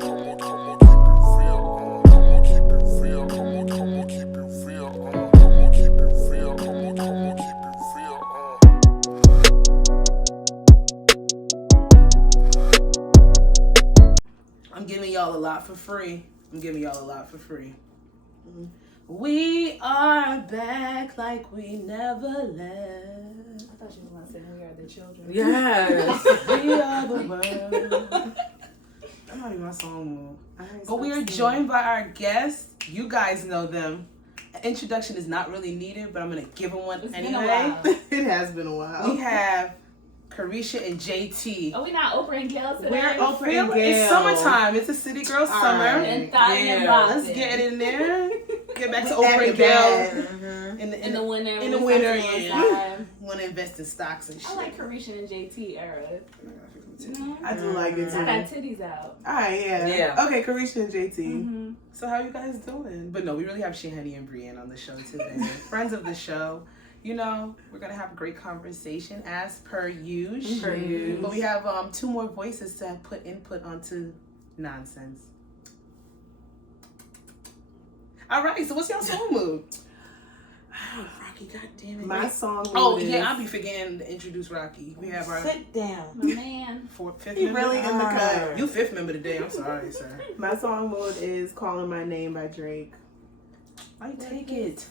I'm giving y'all a lot for free. We are back like we never left. I thought you were going to say we are the children. Yes. We are the world. That might be my song move. But we are joined by our guests. You guys know them. An introduction is not really needed, but I'm going to give them one anyway. It has been a while. We have Caresha and JT. Are we not Oprah and Gail today? We're Oprah and Gail. It's summertime. It's a city girl summer. And Let's get it in there. Get back to Oprah and Gail. In the winter. In the winter, yeah. Want to invest in stocks and shit. I like Caresha and JT era. I do like it too. I got titties out. Alright, yeah. Okay, Caresha and JT. Mm-hmm. So how you guys doing? But no, we really have Shani and Bre on the show today. Friends of the show. You know, we're going to have a great conversation as per usual. But we have 2 more voices to put input onto nonsense. All right, so what's y'all song mood? Oh, Rocky, goddamn it. My song mood I'll be forgetting to introduce Rocky. We have our... Sit down. My man. 5th member. He really in the cut. You 5th member today. I'm sorry, sir. My song mood is Calling My Name by Drake. I take it.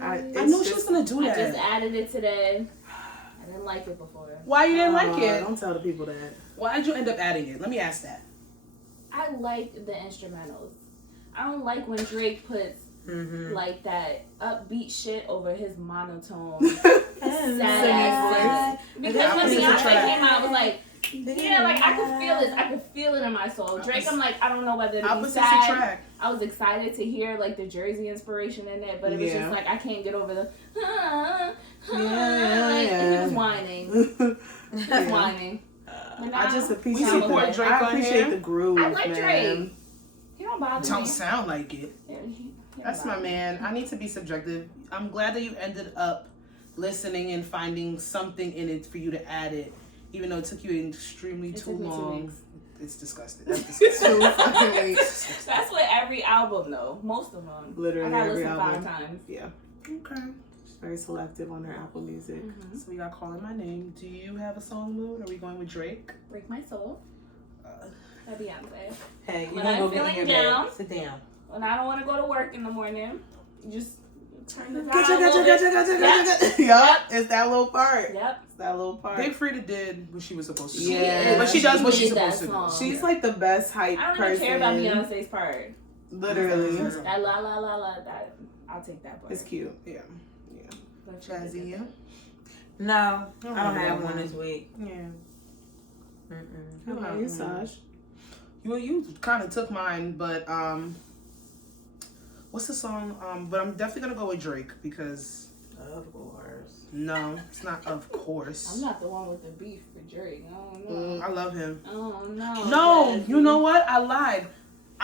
I knew she was going to do that. I just added it today. I didn't like it before. Why you didn't like it? Don't tell the people that. Why did you end up adding it? Let me ask that. I like the instrumentals. I don't like when Drake puts like that upbeat shit over his monotone sad ass voice. Because when Beyonce came out, it was like, yeah, like I could feel it. I could feel it in my soul. Drake, I'm like, I don't know whether to be sad. I was excited to hear like the Jersey inspiration in it, but it was just like I can't get over the like, and he was whining. He was whining. I just appreciate support Drake. I appreciate the groove. I like man. Drake. He don't bother me. Don't sound like it. Yeah, he That's my man. I need to be subjective. I'm glad that you ended up listening and finding something in it for you to add it, even though it took you extremely too long. It's disgusting. That's disgusting. That's what every album, though. Most of them. Literally I gotta every listen album. 5 times. Yeah. Okay. She's very selective on her Apple Music. So we got Calling My Name. Do you have a song mood? Are we going with Drake? Break My Soul. By Beyonce. Hey, you When don't I'm go get feeling in your down. bed. Sit down. When I don't want to go to work in the morning, you just turn the Gotcha. Yup, it's that little part. Yep. It's that little part. Big Frida did what she was supposed to do. Yeah. But she does what She she's did that supposed to do. song. She's like the best hype I don't person. even care about Beyonce's part. Literally. That la la la la, that I'll take that part. It's cute. Yeah. But Jazzy, you? No, I don't have one this week. Yeah. How about you, Sash? You kind of took mine, but what's the song? But I'm definitely gonna go with Drake because Of course. no, it's not. Of course, I'm not the one with the beef for Drake. Oh no. I love him. Oh no. No, Jazzy. you know what? I lied.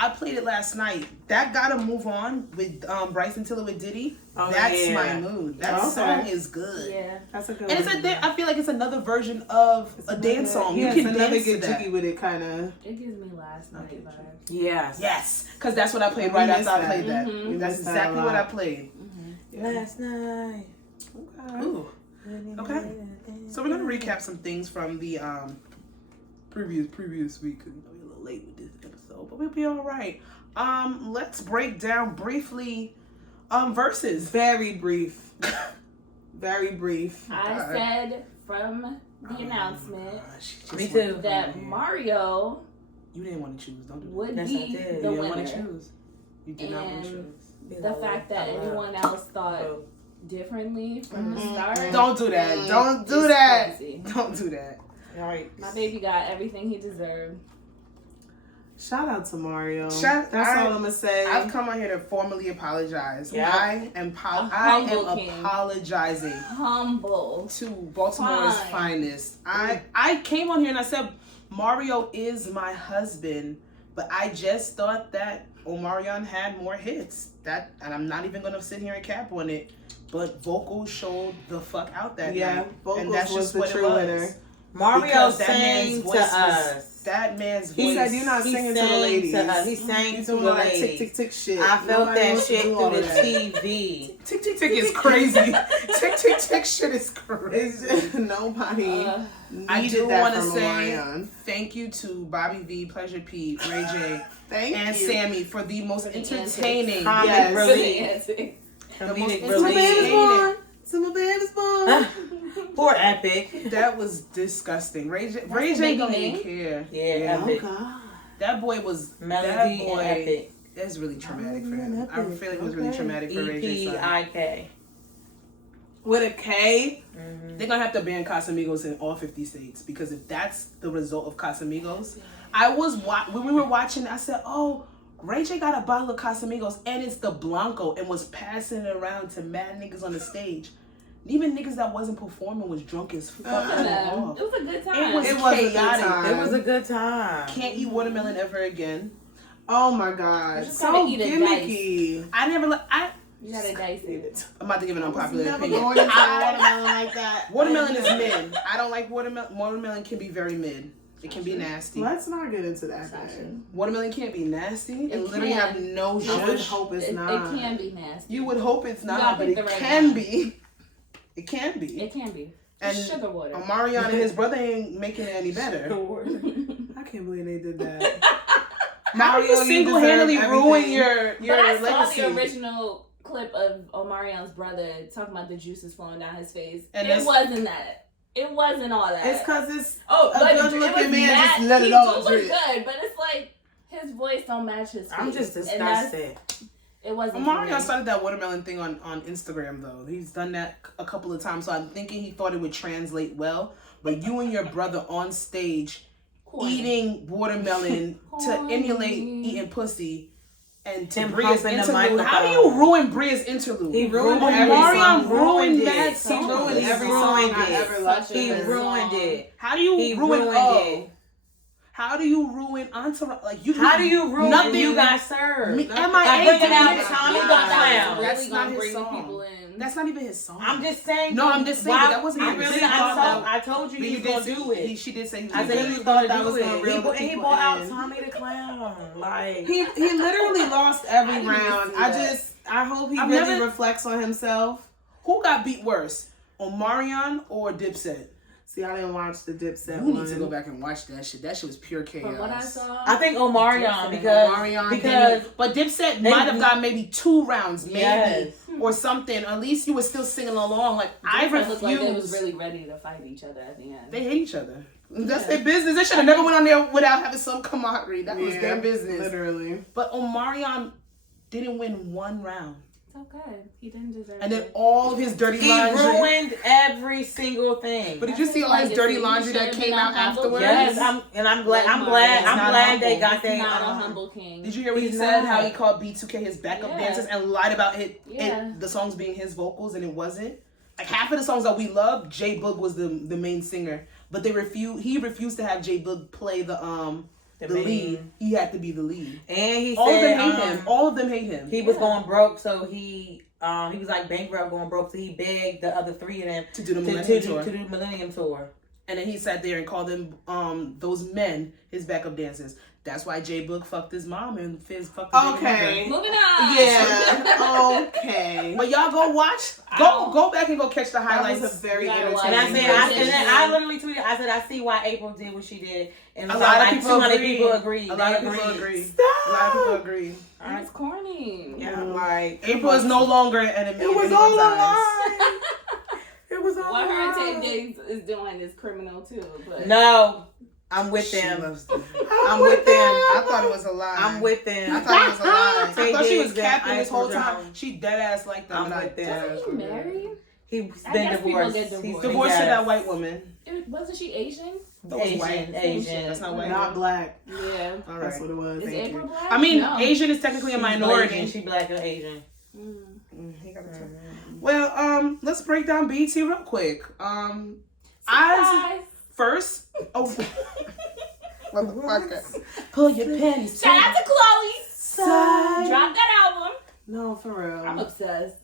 I played it last night. That Gotta Move On with Bryson Tiller with Diddy. Oh, That's yeah. my mood. That song is good. Yeah. That's a good And one. I feel like it's another version of a dance song. Yeah, You can it's another dance to get that. jiggy with it, kind of. It gives me last night vibes. Yes. Yes, because that's what I played We right missed after I that. played that. Mhm. That's missed that exactly a what I lot. played. Last night. Okay. Ooh. Okay. So we're gonna recap some things from the previous week. We're a little late with this episode, but we'll be all right. Let's break down briefly Verzuz. Very brief. Very brief. I said from the announcement Me too. that Mario You didn't want to choose. Don't do that. would Yes, I be did. the You didn't want winner. to choose. You did not want to And choose. the fact that anyone else thought differently from the start. Don't do that. Don't do is that. crazy. Don't do that. Right. My baby got everything he deserved. Shout out to Mario. That's all I'm gonna say. I've come on here to formally apologize. Yeah. I am humble king. apologizing Humble. to Baltimore's Fine. finest. I came on here and I said Mario is my husband, but I just thought that Omarion had more hits. And I'm not even gonna sit here and cap on it, but vocals showed the fuck out that night. vocals and that's was just the what true it was. winner. Mario Because that sang man's to voice was- us. That man's voice. He said you're not singing to the sang ladies. to us. He sang You to doing the all that tick ladies. tick tick shit. I felt Nobody that wants to shit do through all the that. TV. Tick tick tick is crazy. Tick tick tick shit is crazy. It's just, nobody I needed do that want to from say Omarion. thank you to Bobby V, Pleasure P, Ray J, Thank and you. Sammy for the most entertaining. Comic Yes. relief. The most Comedic So my baby's relief. born. So my baby's born. Poor Epic. That was disgusting. Ray J the don't big even name? care. Yeah, Oh Epic. God. That boy was Melody that and boy. Epic. That's really traumatic for Melody him. and I Epic. feel like it was really Okay. traumatic for Ray J's son. EPIK. With a K. They're gonna have to ban Casamigos in all 50 states because if that's the result of Casamigos, I was when we were watching, I said, "Oh, Ray J got a bottle of Casamigos and it's the Blanco and was passing it around to mad niggas on the stage. Even niggas that wasn't performing was drunk as fuck." It was a good time. It was It was a good chaotic. time. It was a good time. Can't eat watermelon ever again. Oh my God. just So gotta eat a gimmicky. I never. You gotta dice it. I'm about to give an unpopular Never opinion. going inside watermelon like that. Watermelon is mid. I don't like watermelon. Watermelon can be very mid. It can be nasty. Let's not get into that thing. Watermelon can't be nasty. It literally can. have no I would zhuzh. hope it's It not. can be nasty. You would hope it's You gotta not, but pick it the right can one. be. It can be. It can be. And It's sugar water. Omarion and his brother ain't making it any better. I can't believe they did that. How do you Mario, you single-handedly deserve ruin everything. your But I legacy? saw the original clip of Omarion's brother talking about the juices flowing down his face. And It this- wasn't that. It wasn't all that. It's because it's Oh, a but good-looking it was man mad. just let He it all do look drip. good, but it's like his voice don't match his face. I'm just And that's- disgusted. It wasn't. for Omarion me. started that watermelon thing on Instagram though. He's done that a couple of times, so I'm thinking he thought it would translate well. But you and your brother on stage Corny. eating watermelon to Corny. emulate eating pussy and to Him Bria's pumping the interlude. How do microphone. you ruin Bria's interlude? He ruined Ruined every every Omarion song. ruined it. that he song. ruined He every ruined song I it. ever loved. Such a He good ruined song. it. How do you He ruin ruined Oh? it. How do you ruin Entourage? Like you? How do you ruin nothing? You Got Served? Me- By MIA bringing did out it. Tommy I the thought that Clown. was That's really not gonna his bring song. people in. That's not even his song. I'm just saying. No, I'm just saying, but that wasn't I his really. song. I told you But he was gonna do it. She did say he was I gonna said do he it. was gonna that do was it. gonna reel the He people brought out in. Tommy the Clown. Like He literally lost every I didn't round. see I hope he I've really never- reflects on himself. Who got beat worse, Omarion or Dipset? See, I didn't watch the Dipset You one. need to go back and watch that shit. That shit was pure chaos. From what I saw, I think Omarion Omarion, because but Dipset they- might have got maybe 2 rounds, maybe Yes. or something. At least you were still singing along. Like I it looked like they was refuse. really ready to fight each other at the end. They hate each other. That's their business. They should have never went on there without having some camaraderie. That was their business. Literally. But Omarion didn't win 1 round, It's okay. He didn't deserve and then it. all of his dirty he laundry. ruined every single thing. But did you see all his dirty laundry that came out afterwards? Yes, I'm glad. I'm glad they got He's that. not a humble king. Did you hear what he He's said? not. How he called B2K his backup Yeah. dancers and lied about Yeah. the songs being his vocals and it wasn't. Like half of the songs that we love, J Boog was the main singer, but he refused to have J Boog play the main. lead. He had to be the lead. And he All of said them hate him. All of them hate him. he was going broke, so he was like bankrupt, going broke, so he begged the other 3 of them to do the to Millennium do Tour. the Millennium Tour. And then he sat there and called them those men his backup dancers. That's why J Boog fucked his mom and Fizz fucked his baby Okay. mother. Moving on. Yeah. Okay. But y'all go watch. Go back and go catch the That highlights. was a very You gotta entertaining. watch And it. I literally tweeted. I said I see why April did what she did, and A lot of like people 200 agree. people agreed. A They lot of people agreed. agree. Stop. A lot of people agree. It's corny. Yeah, like April is no longer an enemy. It was in all a anyone's eyes. lie. It was all What a her and lie. Tay Diggs is doing is criminal too. But no, I'm with She them. loves them. I'm with them. I thought it was a lie. I'm with I them. thought it was a lie. I Tay thought she was Diggs and capping this whole April time. Jones. She dead ass like them. I'm and with I them. dead ass wasn't he with her. married? He's I been guess people divorced. get He's divorced. Divorced to yes. that white woman. Wasn't she Asian? That was white. Asian. That's not white. Not black. Yeah. All That's right. what it was. Is Thank April you. black? I mean, No. Asian is technically a She's minority. Asian. She black or Asian. He got a tell. Well, let's break down BT real quick. I first. Oh, motherfucker! Pull your panties. Shout out to Chloe. Side. Drop that album. No, for real. I'm obsessed.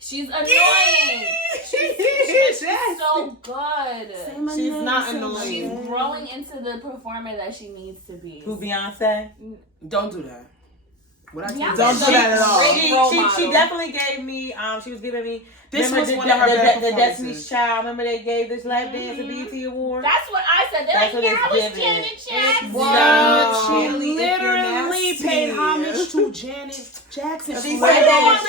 She's annoying. She's so good. She's not annoying. She's growing into the performer that she needs to be. Who, Beyonce? Don't do that. What I Beyonce don't do that at all. She definitely gave me. She was giving me. This was one of her best the Destiny's Child. Remember they gave this lap dance at BET Award. That's what I said. They're like, yeah, I was Janet Jackson. She literally paid homage to Janet Jackson. She said that.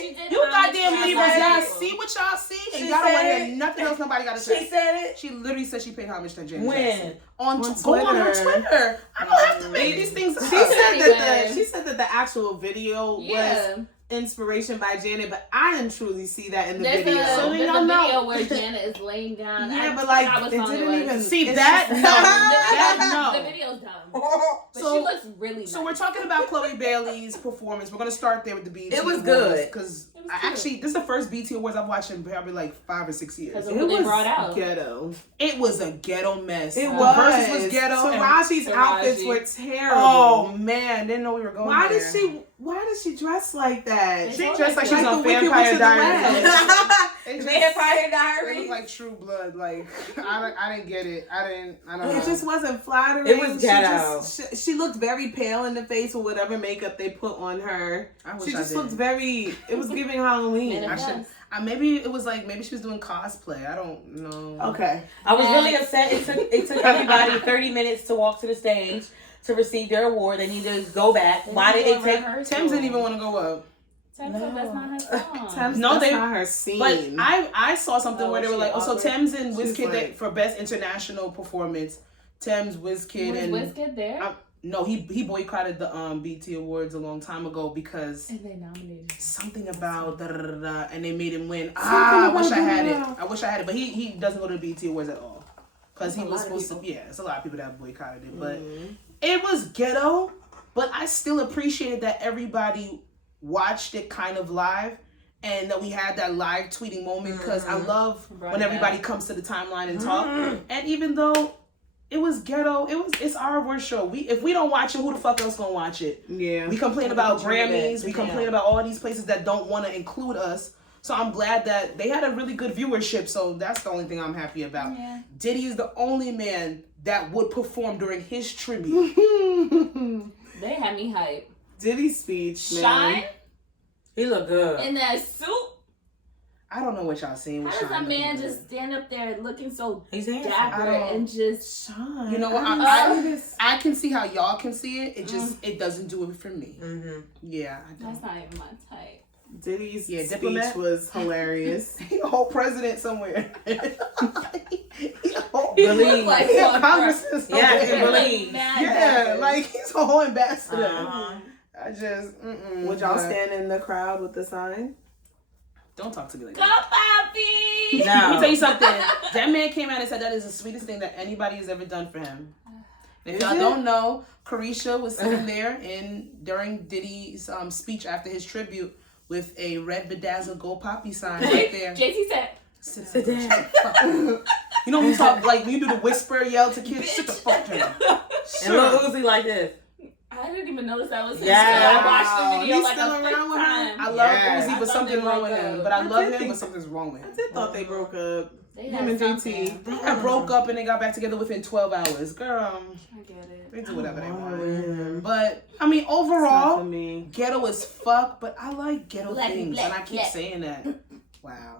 She did. You goddamn Libras, y'all see what y'all see? And y'all don't want to hear nothing else nobody got to say. She said it. She literally said she paid homage to Janet When? Jackson. Go on her Twitter. I don't have to make these things up. She said that the actual video was inspiration by Janet, but I didn't truly see that in the video. So we there's don't a know. video where Janet is laying down. Yeah, but like it didn't even see that. No, the video's dumb. But she looks really nice. So we're talking about Chloe Bailey's performance. We're gonna start there with the BET. It was good because actually this is the first BET Awards I've watched in probably like 5 or 6 years. Because it was brought out. Ghetto. It was a ghetto mess. It was. Verzuz was ghetto. Taraji's outfits were terrible. Oh man, didn't know we were going there. Why did she dress like that? She dressed like she's on Vampire Diaries. Vampire Diaries. It was like True Blood. Like I didn't get it. I don't know. It just wasn't flattering. It was ghetto. She looked very pale in the face with whatever makeup they put on her. She just looked very. It was giving Halloween. Maybe it was like maybe she was doing cosplay. I don't know. Okay. I was really upset. It took everybody 30 minutes to walk to the stage to receive their award. They need to go back. Why did it take? Thames didn't even want to go up. That's not her song. That's not her scene. But I saw something where they were like, so Thames and WizKid for best international performance. Thames, WizKid, and WizKid there? No, he boycotted the BET Awards a long time ago because and they nominated something about and they made him win. I wish I had it. But he doesn't go to the BET Awards at all because he was supposed to. Yeah, it's a lot of people that have boycotted it, but it was ghetto. But I still appreciated that everybody watched it kind of live. And that we had that live tweeting moment because I love when everybody comes to the timeline and talk. And even though it was ghetto, it's our award show. If we don't watch it, who the fuck else gonna watch it? Yeah. We complain about Grammys. We complain about all these places that don't want to include us. So I'm glad that they had a really good viewership. So that's the only thing I'm happy about. Yeah. Diddy is the only man that would perform during his tribute. They had me hyped. Diddy's speech, man. Shine? He looked good. In that suit? I don't know what y'all seeing. How does a man just stand up there looking so handsome. dapper and just shine? You know what? I can see how y'all can see it. It just it doesn't do it for me. Yeah, I don't. That's not even my type. Diddy's speech was hilarious. He a whole president somewhere. Believe. Like Congressman somewhere. Believe. Yeah, like he's a whole ambassador. I just Would y'all stand in the crowd with the sign? Don't talk to me like Go, that. Poppy! No. Let me tell you something. That man came out and said that is the sweetest thing that anybody has ever done for him. And if y'all don't know, Caresha was sitting there during Diddy's speech after his tribute with a red bedazzled Go Poppy sign right there. JT said, sit down. You know when you talk like when you do the whisper yell to kids, sit the fuck down. And Lil Uzi like this. I didn't even notice that was him. Yeah. I watched the video He's like still a around fifth with her? time. I love Uzi, but something's wrong with him. But I love him, but something's wrong with him. I did thought they broke up. They Him and JT. They got broke up and they got back together within 12 hours. Girl, I get it. they do whatever they want. But, I mean, overall, ghetto as fuck, but I like ghetto things. And I keep saying that. Wow.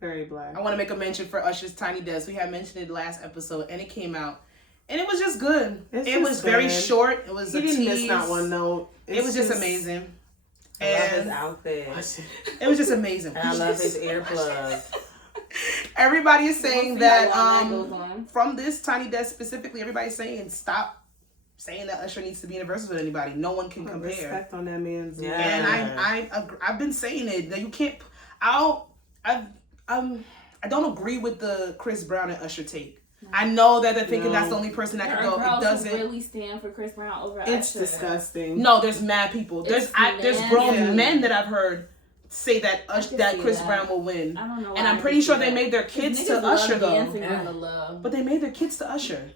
Very black. I want to make a mention for Usher's Tiny Desk. We had mentioned it last episode, and it came out. And it was just good. It was very short. It was he didn't miss not one note. It was just amazing. I love his outfit. It was just amazing. And I love his earplugs. Everybody is saying that from this Tiny Desk specifically, everybody's saying stop saying that Usher needs to be in a Verzuz with anybody. No one can compare. Respect on that man's. Yeah. And I've been saying it that you can't. I don't agree with the Chris Brown and Usher take. I know that they're thinking that's the only person that can go. It doesn't really stand for Chris Brown over Usher. It's disgusting. No, there's mad people. There's grown men that I've heard say that Chris Brown will win. I don't know. And I'm pretty sure they made their kids to Usher though. But they made their kids to Usher.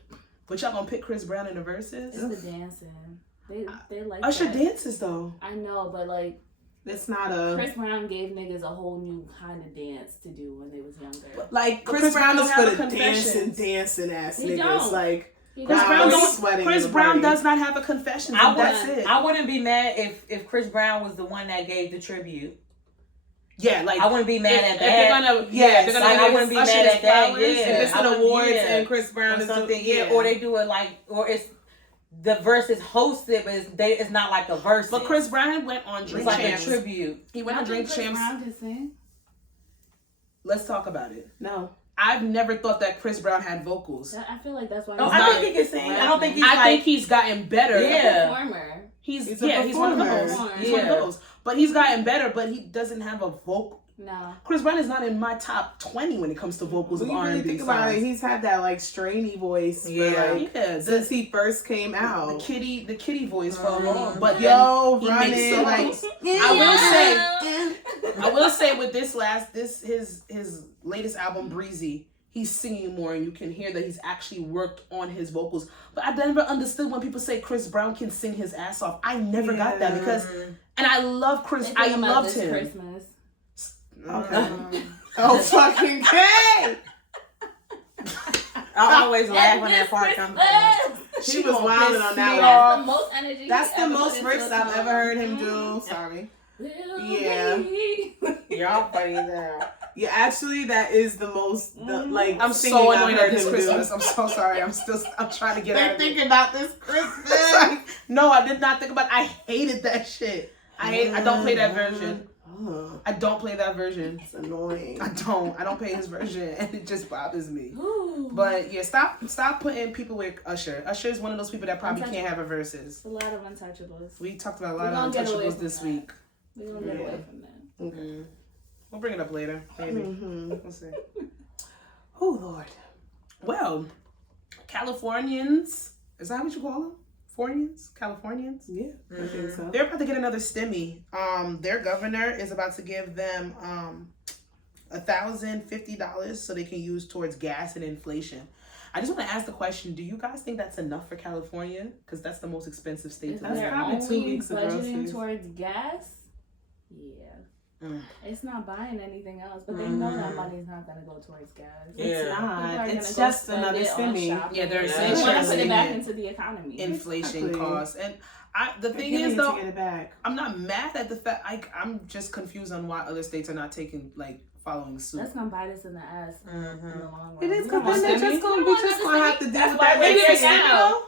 But y'all gonna pick Chris Brown in the Verzuz? It's the dancing. They like Usher that. dances though. I know, but like It's not a... Chris Brown gave niggas a whole new kind of dance to do when they was younger. Like, Chris Brown is for the dancing ass He niggas. don't. Like, Chris Brown does not have a confession. That's it. I wouldn't be mad if Chris Brown was the one that gave the tribute. Yeah, like I wouldn't be mad at that. They're gonna I wouldn't be mad at that. Yeah, if it's an awards and Chris Brown is something, or they do it like, or it's the verse is hosted, but it's not like a verse. But Chris Brown went on Drink Champs. Champs. It's like a tribute. He went on Drink Champs. Let's talk about it. No. I've never thought that Chris Brown had vocals. I feel like that's why. No, I think he can sing. I don't think he's I think he's gotten better. Yeah. Performer. He's one of those. He's one of those. But he's gotten better, but he doesn't have a vocal. No. Chris Brown is not in my top 20 when it comes to vocals of R&B. Really think about it, he's had that like strainy voice since he first came out. The kitty voice for long. But Yo, he makes songs. I will say with his latest album Breezy, he's singing more and you can hear that he's actually worked on his vocals. But I never understood when people say Chris Brown can sing his ass off. I never got that because, and I love Chris. I loved him. Christmas. Okay. Oh fucking K! I always laugh when that part comes out. She was wilding on that one. That's the most energy. That's the most rips I've ever heard him do. Sorry. Yeah. Y'all funny as hell. Yeah, actually, that is the most like. I'm so annoyed at this Christmas. I'm so sorry. I'm trying to get out of it. Thinking about this Christmas. No, I did not think about. I hated that shit. I don't play that version. I don't play that version. It's annoying. I don't play his version, and it just bothers me. Ooh. But yeah, stop putting people with Usher. Usher is one of those people that probably can't have a verses. A lot of untouchables. We talked about a lot of untouchables this week. We're gonna get away from that. Mm-hmm. We'll bring it up later, maybe. We'll see. Oh Lord. Well, Californians, is that what you call them? Californians? Yeah, I think so. They're about to get another stimmy. Their governor is about to give them $1,050 so they can use towards gas and inflation. I just want to ask the question: do you guys think that's enough for California? Because that's the most expensive state. That's probably 2 weeks of budgeting towards gas. Yeah. It's not buying anything else, but they know that money's not going to go towards gas. Yeah. It's not. It's just another stimmy. Yeah, they're essentially want to put it back into the economy. Inflation costs. And the thing is, though, I'm not mad at the fact. I'm just confused on why other states are not taking, following suit. That's going to bite us in the ass in the long run. It is because they're just going to have to deal with that.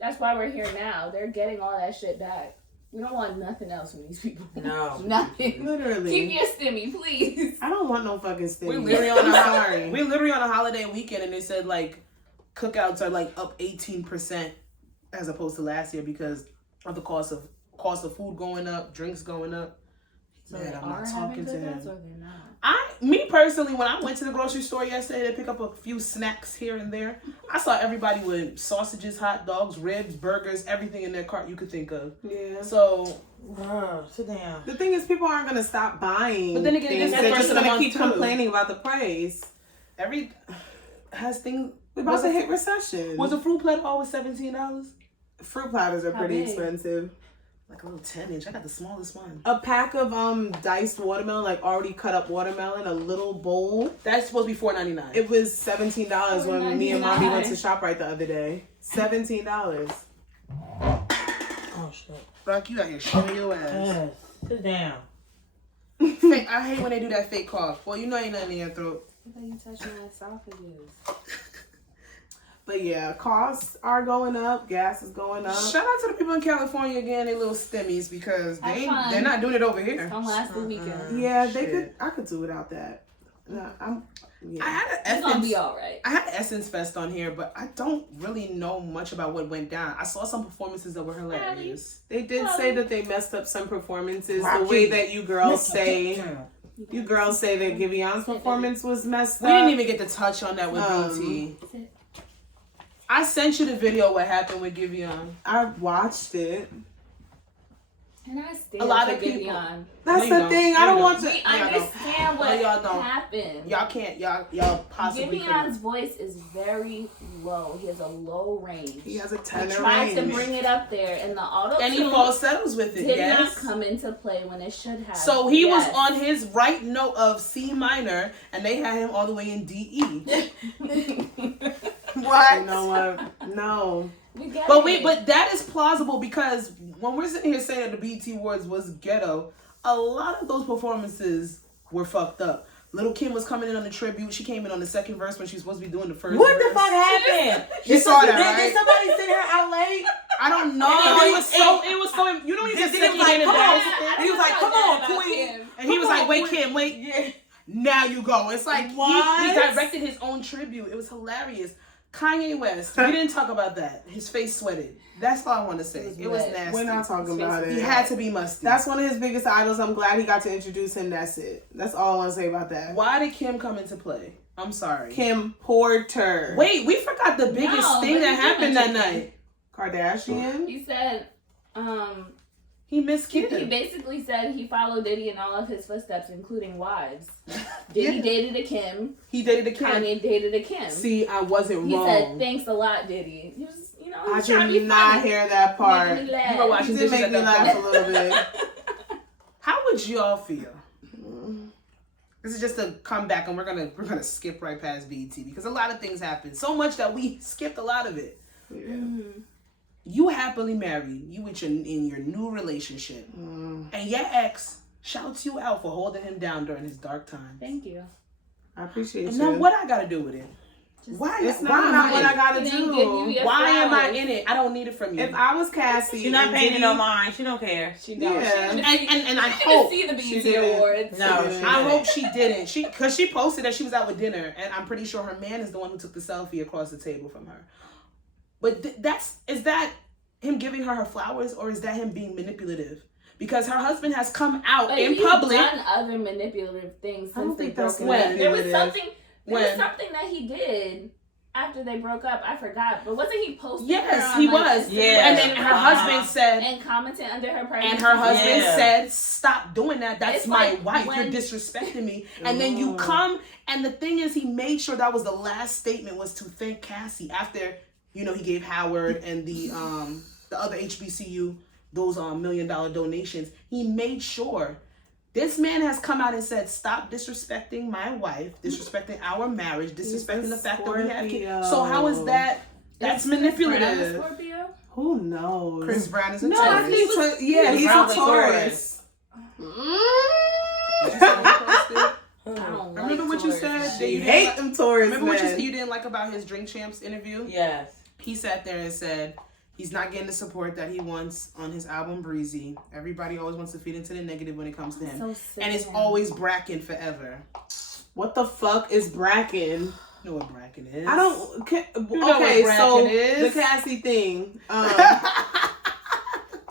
That's why we're here now. They're getting all that shit back. We don't want nothing else from these people. No. Nothing. Literally. Keep your stimmy, please. I don't want no fucking stimmy. We're literally on a holiday weekend and they said cookouts are up 18% as opposed to last year because of the cost of food going up, drinks going up. So man, I'm not talking to him. Me personally, when I went to the grocery store yesterday to pick up a few snacks here and there, I saw everybody with sausages, hot dogs, ribs, burgers, everything in their cart you could think of. Yeah. So, sit down. The thing is, people aren't going to stop buying. But then again, they're just going to keep complaining about the price. We're about to hit recession. Was a fruit platter always $17? Fruit platters are pretty expensive. Like a little 10-inch. I got the smallest one. A pack of diced watermelon, already cut up watermelon, a little bowl. That's supposed to be $4.99. It was $17 when me and Mommy went to ShopRite the other day. $17. Oh shit! Fuck, you out here showing your ass. Yes. Sit down. I hate when they do that fake cough. Well, you know ain't nothing in your throat. I thought you touching my esophagus. But yeah, costs are going up. Gas is going up. Shout out to the people in California again, they little stimmies because they're not doing it over here. From last weekend. Yeah, I could do without that. No, I had an Essence. It's gonna be all right. I had Essence Fest on here, but I don't really know much about what went down. I saw some performances that were hilarious. They did say that they messed up some performances. The way that you girls say that Givion's performance was messed up. We didn't even get to touch on that with BT. I sent you the video what happened with Giveon. I watched it. And I gotta stand A lot for of people. Gideon. That's No, you the thing. don't. I No, don't you want to. We understand what y'all don't. happened. Y'all can't. Y'all possibly Gideon's couldn't. voice is very low. He has a low range. He has a He tenor tries to range. bring it up there, and the auto And he falsettos with it. did Yes. not come into play when it should have. So he was Yes. on his right note of C minor, and they had him all the way in D E. What? You know what? No. We get But it. but that is plausible because when we're sitting here saying that the BET Awards was ghetto, a lot of those performances were fucked up. Little Kim was coming in on the tribute. She came in on the second verse when she was supposed to be doing the first What verse. the fuck happened? You saw that, Did right? somebody send her out late? I don't know. And It was so. You know, he just He said was he like, hated come that. on. He was like, come on, queen. And he was Come like, on, wait, queen. Kim, wait. Yeah. Now you go. It's like he What? directed his own tribute. It was hilarious. Kanye West, we didn't talk about that. His face sweated. That's all I want to say. It was nasty. We're not talking about it. He had to be musty. That's one of his biggest idols. I'm glad he got to introduce him. That's it. That's all I want to say about that. Why did Kim come into play? I'm sorry. Kim Porter. Wait, we forgot the biggest thing that happened that night. Kardashian. He said, He missed he Kim. basically said he followed Diddy in all of his footsteps, including wives. Diddy dated a Kim. He dated a Kim. Kanye dated a Kim. See, I wasn't He wrong. said, "Thanks a lot, Diddy." He was, he I was trying to did be not funny. hear that part. Making me laugh. You were watching It did dishes make at me that laugh a point. little bit. How would y'all feel? This is just a comeback, and we're gonna skip right past BET because a lot of things happened. So much that we skipped a lot of it. Mm-hmm. You happily married. You in your new relationship, and your ex shouts you out for holding him down during his dark time. Thank you. I appreciate And you. now what I gotta do with it? Why? It's why not am what I I gotta He didn't give you do. your Why am I flowers. in it? I don't need it from you. If I was Cassie, She's not and paying Diddy- no mind. She don't care. She don't. Yeah. She and I didn't hope see the she BET didn't. Awards. No, Yeah. she I didn't. hope she didn't. Because she posted that she was out with dinner, and I'm pretty sure her man is the one who took the selfie across the table from her. But is that him giving her flowers, or is that him being manipulative? Because her husband has come out But in he's public. done other manipulative things I don't since they think that's broke up. when. There was manipulative. something that he did after they broke up. I forgot, but wasn't he posting? Yes, her on, he like, was. Instagram Yeah. And then her husband said, and commenting under her pregnancy. and her husband Yeah. said, "Stop doing that. That's It's my like wife. when- You're disrespecting me." And then you Ooh. come, and the thing is, he made sure that was the last statement was to thank Cassie after he gave Howard and the other HBCU those $1 million donations. He made sure. This man has come out and said, "Stop disrespecting my wife, disrespecting our marriage, disrespecting the fact that we have kids." Scorpio. So how is that? That's Brown manipulative. Scorpio. Who knows? Chris Brown is a No, I Taurus. think he's a Probably Taurus. You saw what he posted? I don't Remember like what you Taurus. said? That You you hate didn't them Taurus, Remember what you man. said you didn't like about his Drink Champs interview? Yes. He sat there and said he's not getting the support that he wants on his album Breezy. Everybody always wants to feed into the negative when it comes to him. So sad. And it's always Bracken forever. What the fuck is Bracken? You know what Bracken is? I don't. know Okay, what so Bracken is. the Cassie thing.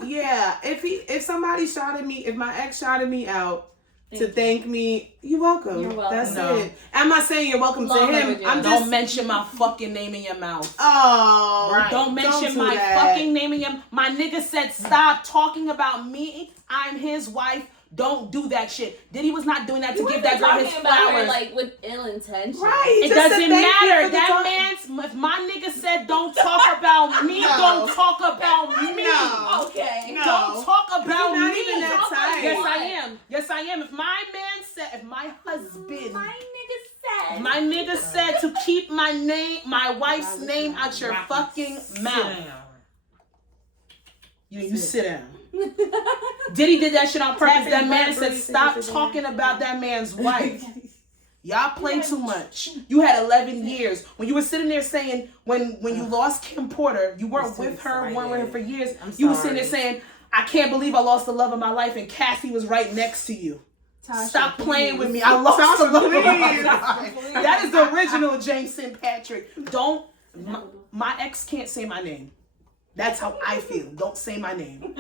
Yeah, if somebody shouted me, if my ex shouted me out to thank me, you're welcome. You're welcome. That's No. it. I'm not saying you're welcome Long to him. overdue. I'm Don't just. mention my fucking name in your mouth. Oh, Right. Don't mention do my that. fucking name in your. My nigga said stop talking about me. I'm his wife. Don't do that shit. Diddy was not doing that to You give wasn't that girl his talking about her, flowers. like with ill intention. Right. It just to doesn't thank you matter. for the That talk- man's. If my nigga said don't talk about me, No. don't talk about me. No. Okay. No. Don't talk about You're not me. even that tight. Yes, I am. Yes, I am. If my man said, if my husband, My nigga said. my nigga said to keep my name, my wife's name out your fucking mouth. You sit down. Diddy did that shit on purpose. That man said, stop talking about that man's wife. Y'all play too much. You had 11 years. When you were sitting there saying, when you lost Kim Porter, you weren't with her, weren't with her for years. You were sitting there saying, I can't believe I lost the love of my life, and Cassie was right next to you. Tasha, Stop playing please. with me. I lost the love of my please. life. That is the original Jameson Patrick. Don't, my ex can't say my name. That's how I feel. Don't say my name.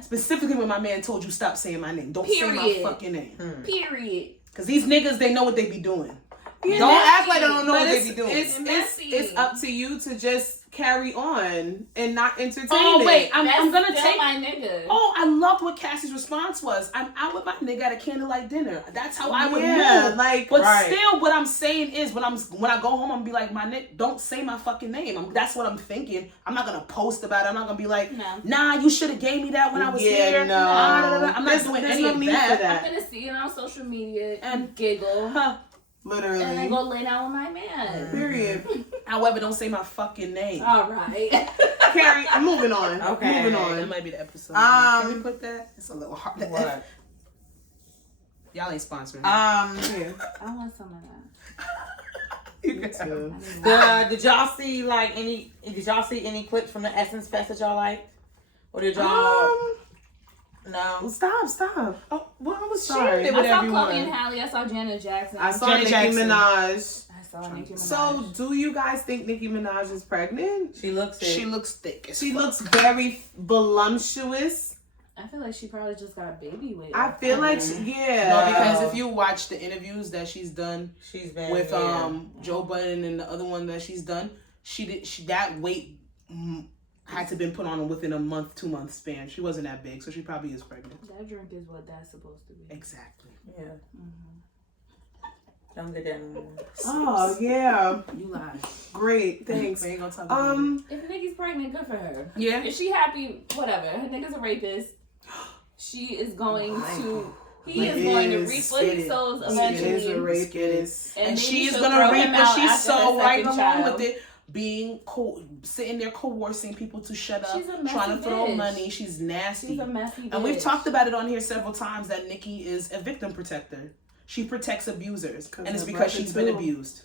Specifically when my man told you stop saying my name. Don't say my Period. fucking name. Period. Because these niggas, they know what they be doing. Yeah, Don't that's- act like they don't know but what they be doing. It's up to you to just carry on and not entertain Oh, it. wait. I'm That's going to still take... my nigga. Oh, I love loved what Cassie's response was. I'm out with my nigga at a candlelight dinner. That's how I would Yeah, move. like, But right. still, what I'm saying is, when I go home, I'm gonna be like, my nigga, don't say my fucking name. That's what I'm thinking. I'm not gonna post about it. I'm not gonna be like, nah, you should have gave me that when I was here. No. I'm not doing any of that. I'm gonna see it on social media and giggle. Literally. And then go lay down with my man. Period. However, don't say my fucking name. All right. Carrie, moving on. Okay. Moving on. That might be the episode. Can we put that? It's a little hard. What? Y'all ain't sponsoring. Yeah. I want some of that. You can too. Did y'all see any clips from the Essence Fest that y'all liked? Or did y'all no? Stop. Oh, well, I was Sorry. sharing it with I saw everyone. Chloe and Halle. I saw Janet Jackson. I saw Janet Nicki Jackson. Minaj. I saw Nicki Minaj. So, do you guys think Nicki Minaj is pregnant? She looks it. She looks thick. She looks very voluptuous. I feel like she probably just got a baby weight. I feel like, yeah. No, because if you watch the interviews that she's done She's been with Joe Budden and the other one that she's done, she that weight had to been put on within a month, 2 month span. She wasn't that big, so she probably is pregnant. That drink is what that's supposed to be. Exactly. Yeah. Don't get that. Oh, yeah. You lied. Great. Thanks. We ain't gonna talk about it. If Nicki's pregnant, good for her. Yeah. If she happy, whatever. Her nigga's a rapist. She is going to. He is going to reap what he sows eventually. She is a rapist. And maybe she's she'll gonna throw reap him what out she after her sowed right second along child. with it. Being sitting there coercing people to shut up, She's a messy trying to throw bitch. money. She's nasty. She's a messy bitch. And we've talked about it on here several times that Nicki is a victim protector. She protects abusers, and it's because she's been abused.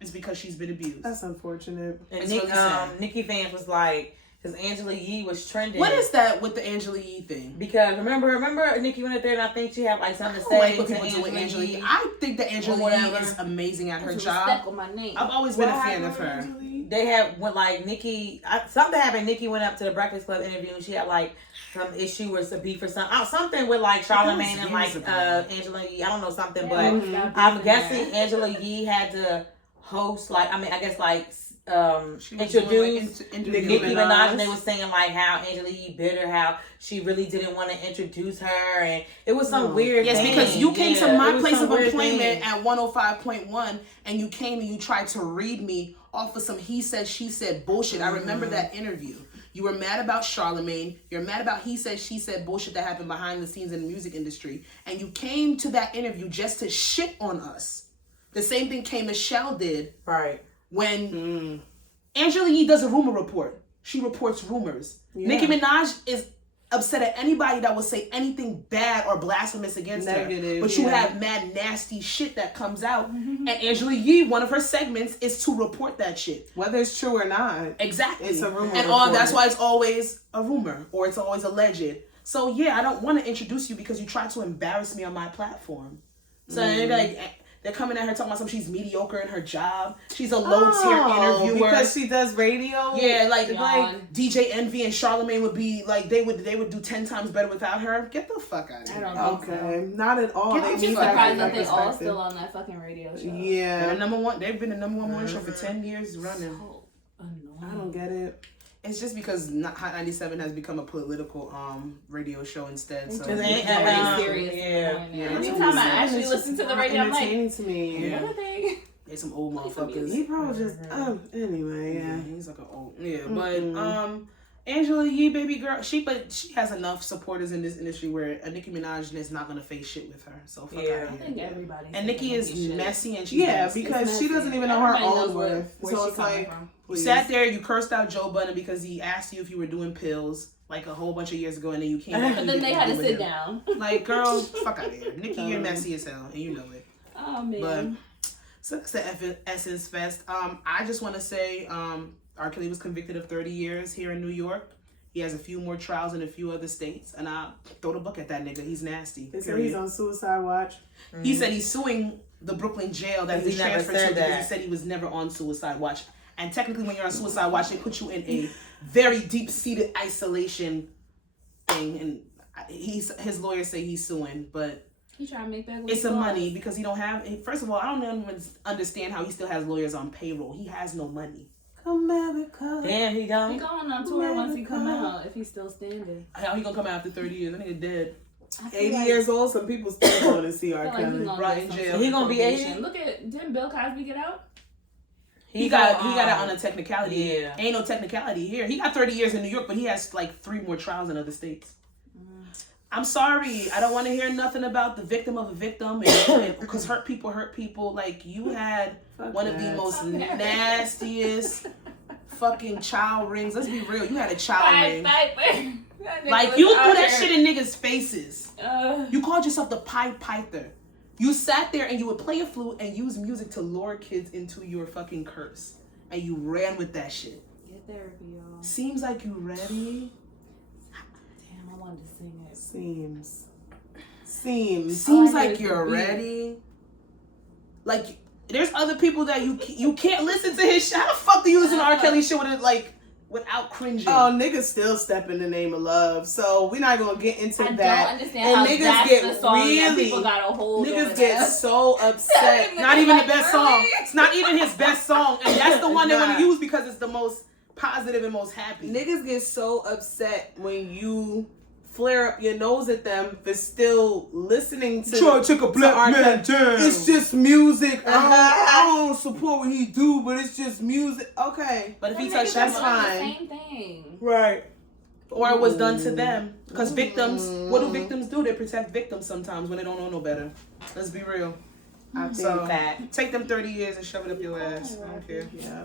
It's because she's been abused. That's unfortunate. And It's really sad. Nicki fans was like, because Angela Yee was trending. What is that with the Angela Yee thing? Because remember Nicki went up there and I think she had like something to I don't like say what to people do with Angela Yee. Yee. I think that Angela Or Yee whatever. is amazing at her She was job. stuck with my name. I've always been a fan of her. They had went like Nicki. Something happened. Nicki went up to the Breakfast Club interview and she had like some issue with some beef or something with like Charlamagne and like Angela Yee. I don't know something, but I'm guessing Angela Yee had to host like I guess like introduce Nicki Minaj, and they were saying like how Angela Yee bit her, how she really didn't want to introduce her, and it was some weird. Yes, thing. because you came to my place of employment thing. at 105.1, and you came and you tried to read me off of some he said she said bullshit. I remember that interview. You were mad about Charlamagne. You're mad about he said she said bullshit that happened behind the scenes in the music industry, and you came to that interview just to shit on us. The same thing K Michelle did. Right. When Angela Yee does a rumor report. She reports rumors. Yeah. Nicki Minaj is upset at anybody that will say anything bad or blasphemous against her. But you have mad nasty shit that comes out. And Angela Yee, one of her segments is to report that shit. Whether it's true or not. Exactly. It's a rumor and that's why it's always a rumor or it's always alleged. So yeah, I don't want to introduce you because you tried to embarrass me on my platform. So they're coming at her talking about something. She's mediocre in her job. She's a low-tier interviewer because she does radio. Yeah, like DJ Envy and Charlamagne would be like they would do 10 times better without her. Get the fuck out of here. I don't think so. Not at all. I'm just surprised that they all still on that fucking radio show. Yeah, they've been the number one morning show for 10 years running. So annoying. I don't get it. It's just because Hot 97 has become a political radio show instead. So it's serious. Anytime I actually listen to the radio, I'm like, to me. what are they? There's some old motherfuckers. He probably just anyway. Yeah, he's like an old but Angela Yee, baby girl, she has enough supporters in this industry where a Nicki Minaj is not gonna face shit with her. So fuck out of here. I think everybody. And Nicki is messy and she's nasty. because she doesn't even know her own worth. So it's like you sat there, you cursed out Joe Budden because he asked you if you were doing pills like a whole bunch of years ago, and then you came back. But then they had to sit down. Like, girl, fuck out of here. Nicki, you're messy as hell, and you know it. Oh man. But so that's the Essence Fest. I just want to say, R. Kelly was convicted of 30 years here in New York. He has a few more trials in a few other states, and I throw the book at that nigga. He's nasty. They said he's on suicide watch. He said he's suing the Brooklyn jail that he was transferred to because he said he was never on suicide watch. And technically, when you're on suicide watch, they put you in a very deep-seated isolation thing. And his lawyers say he's suing, but he trying to make that. It's a money because he don't have. First of all, I don't even understand how he still has lawyers on payroll. He has no money. America. Damn, he gone. He going on tour once he come out, if he's still standing. How he gonna come out after 30 years? That nigga dead. 80 years old, some people still going to see R. Kelly. Right in jail. He gonna be 80? Look at, didn't Bill Cosby get out? He got out on a technicality. Yeah. Ain't no technicality here. He got 30 years in New York, but he has like 3 more trials in other states. I'm sorry. I don't want to hear nothing about the victim of a victim, because hurt people. Like, you had one of the most nastiest fucking child rings. Let's be real. You had a child ring. Like, you threw that shit in niggas' faces. You called yourself the Pied Piper. You sat there and you would play a flute and use music to lure kids into your fucking curse. And you ran with that shit. Get therapy, y'all. Seems like you ready. Damn, I wanted to sing it. Seems like you're ready. Like, there's other people that you can't listen to his shit. How the fuck do you listen to R. Kelly shit without cringing? Oh, niggas still step in the name of love. So we're not gonna get into that. I don't understand and how niggas that's get the song really, that people got a hold niggas of. get so upset. Not even the best song. It's not even his best song. And that's the one they want to use because it's the most positive and most happy. Niggas get so upset when you flare up your nose at them for still listening to Try to take a black man down. It's just music. I don't support what he do, but it's just music. Okay. But if he touched, that's fine. Same thing. Right. Or it was done to them. Because victims, what do victims do? They protect victims sometimes when they don't know no better. Let's be real. I think So, that. take them 30 years and shove it up your ass. I don't care. Yeah.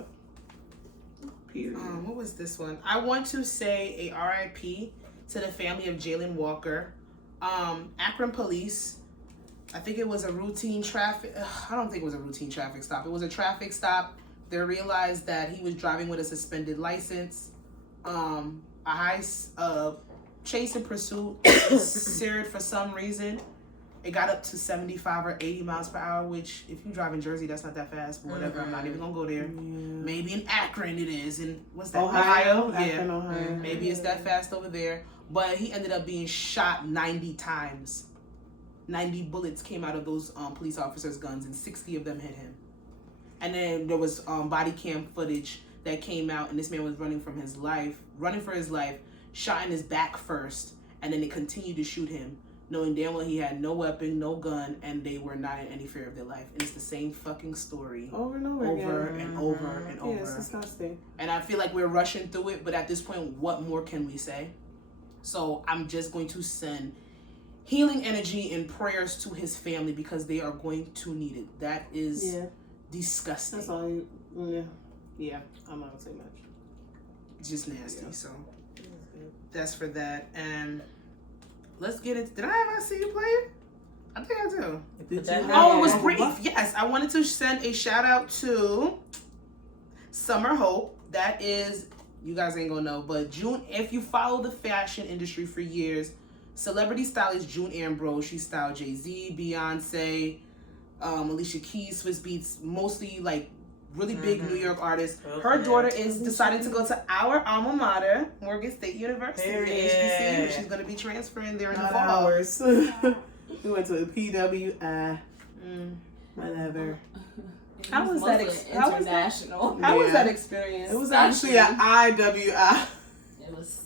Period. What was this one? I want to say a RIP to the family of Jalen Walker. Akron police, I think it was a routine traffic, I don't think it was a routine traffic stop. It was a traffic stop. They realized that he was driving with a suspended license. A chase and pursuit seared for some reason. It got up to 75 or 80 miles per hour, which if you drive in Jersey, that's not that fast, but whatever. I'm not even gonna go there. Maybe in Akron it is. And what's that? Ohio? Akron, Ohio. Maybe it's that fast over there. But he ended up being shot 90 times. 90 bullets came out of those police officers' guns, and 60 of them hit him. And then there was body cam footage that came out, and this man was running for his life, shot in his back first, and then they continued to shoot him, knowing damn well he had no weapon, no gun, and they were not in any fear of their life. And it's the same fucking story over and over again. over. It's disgusting. And I feel like we're rushing through it, but at this point, what more can we say? So I'm just going to send healing energy and prayers to his family because they are going to need it. That is disgusting. That's all yeah, I'm not gonna say much. Just nasty. So that's for that. And let's get it. Did I ever see you play it? I think I do. Oh, it was brief. Yes, I wanted to send a shout out to Summer Hope. That is, you guys ain't gonna know, but June, if you follow the fashion industry for years, celebrity stylist June Ambrose, she styled Jay-Z, Beyonce, Alicia Keys, Swiss Beats, mostly like really big New York artists. Her daughter is deciding to go to our alma mater, Morgan State University, HBCU. She's gonna be transferring there in the fall. Ours. We went to the PWI. Whatever. How was that? International. How was that experience? It was actually an IWI. It was.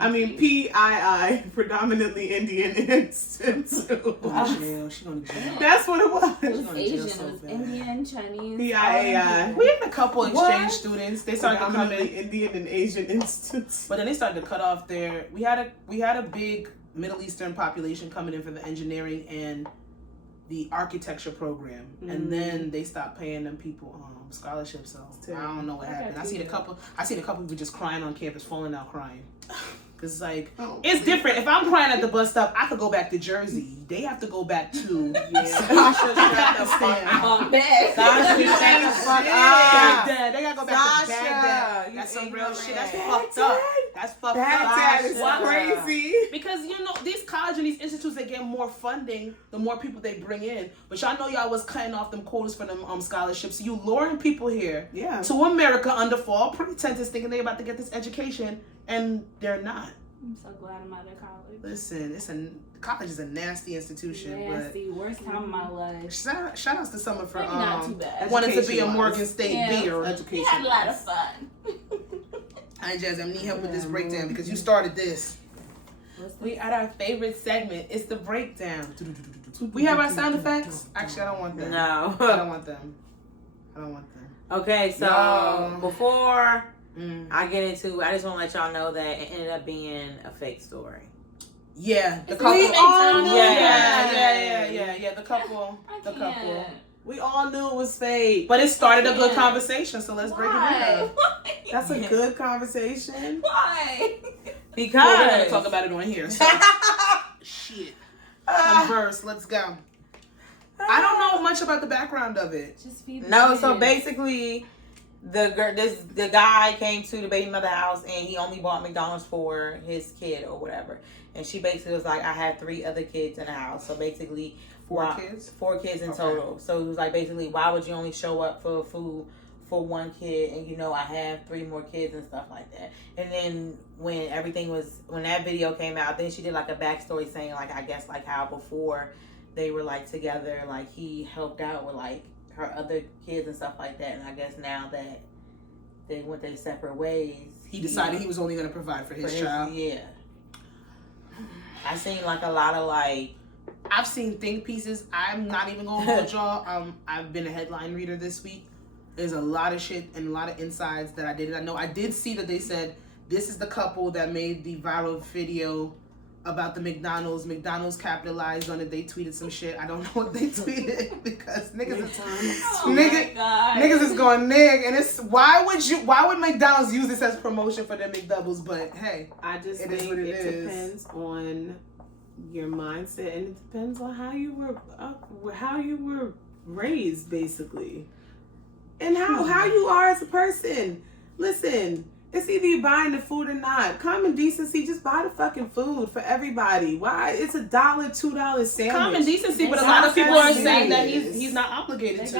I mean, PII, predominantly Indian Institute. She going to jail. That's what it was. It was Asian. It was Indian, Chinese. PIAI. We had a couple exchange students. They started to come in. Indian and Asian institutes. But then they started to cut off their. We had a big Middle Eastern population coming in for the engineering and the architecture program, and then they stopped paying them people scholarships. So I don't know what happened. I seen a couple people just crying on campus, falling out crying. Cause like it's different. If I'm crying at the bus stop, I could go back to Jersey. They have to go back to They gotta go back to Baghdad. That's some real shit. That's fucked up. That's fucked up. Baghdad is crazy. Because you know these colleges and these institutes, they get more funding the more people they bring in. But y'all know y'all was cutting off them quotas for them scholarships. So you luring people here to America under false pretenses, thinking they about to get this education, and they're not. I'm so glad I'm out of college. Listen, college is a nasty institution. Nasty, worst time of my life. Shout outs to Summer for not too bad. wanting to be a Morgan State beer. We had a lot of fun. Hi, Jazz. I need help with this breakdown because you started this. We at our favorite segment. It's the breakdown. We have our sound effects. Actually, I don't want them. No. I don't want them. Okay, so before I get into, I just want to let y'all know that it ended up being a fake story. Yeah, the It's couple. we all knew The couple. We all knew it was fake. But it started a good conversation, so let's break it down. That's a good conversation. Why? Because we're gonna talk about it on here. So. Shit. Verse, let's go. I don't know much about the background of it. Just feed so basically, the guy came to the baby mother house and he only bought McDonald's for his kid or whatever. And she basically was like, I had 3 other kids in the house. So basically, 4 kids? 4 kids in total. So it was like, basically, why would you only show up for food for 1 kid? And you know, I have 3 more kids and stuff like that. And then when that video came out, then she did like a backstory saying like, I guess like how before they were like together, like he helped out with like her other kids and stuff like that. And I guess now that they went their separate ways, he decided he was only going to provide for his child. Yeah. I seen like a lot of like, I've seen think pieces. I'm not even gonna hold y'all. I've been a headline reader this week. There's a lot of shit and a lot of insides that I didn't know. I did see that they said this is the couple that made the viral video about the McDonald's. McDonald's capitalized on it. They tweeted some shit. I don't know what they tweeted because niggas is going nig, and it's why would McDonald's use this as promotion for their McDoubles? But hey, I just think it depends on your mindset, and it depends on how you were raised, basically, and how you are as a person. Listen, it's either you buying the food or not. Common decency, just buy the fucking food for everybody. Why? It's $1, $2 sandwich. Common decency, but a lot of people are saying that he's not obligated to.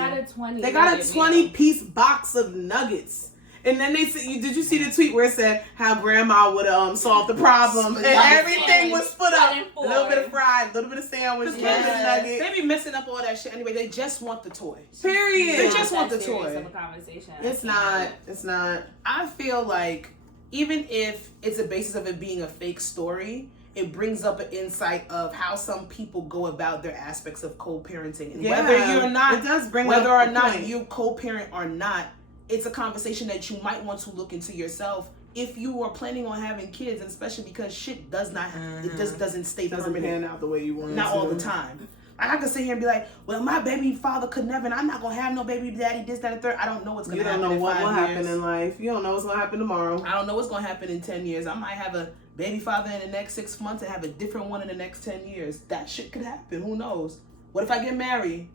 They got a 20-piece box of nuggets. And then they said, did you see the tweet where it said how grandma would solve the problem? And everything was put up. A little bit of fried, a little bit of sandwich, a little bit of nugget. They be messing up all that shit anyway. They just want the toy. Period. They just want the toy. Of a conversation. It's not. I feel like even if it's a basis of it being a fake story, it brings up an insight of how some people go about their aspects of co-parenting. And whether you're not, it does bring whether up or not point. you co-parent or not, it's a conversation that you might want to look into yourself if you are planning on having kids, and especially because shit does not, it just doesn't stay permanent. Pan out the way you want it Not to. all the time. Like I could sit here and be like, well, my baby father could never, and I'm not gonna have no baby daddy, this, that, and third. I don't know what's gonna happen. You don't know what will 5 happen years. in life. You don't know what's gonna happen tomorrow. I don't know what's gonna happen in 10 years. I might have a baby father in the next 6 months and have a different one in the next 10 years. That shit could happen. Who knows? What if I get married?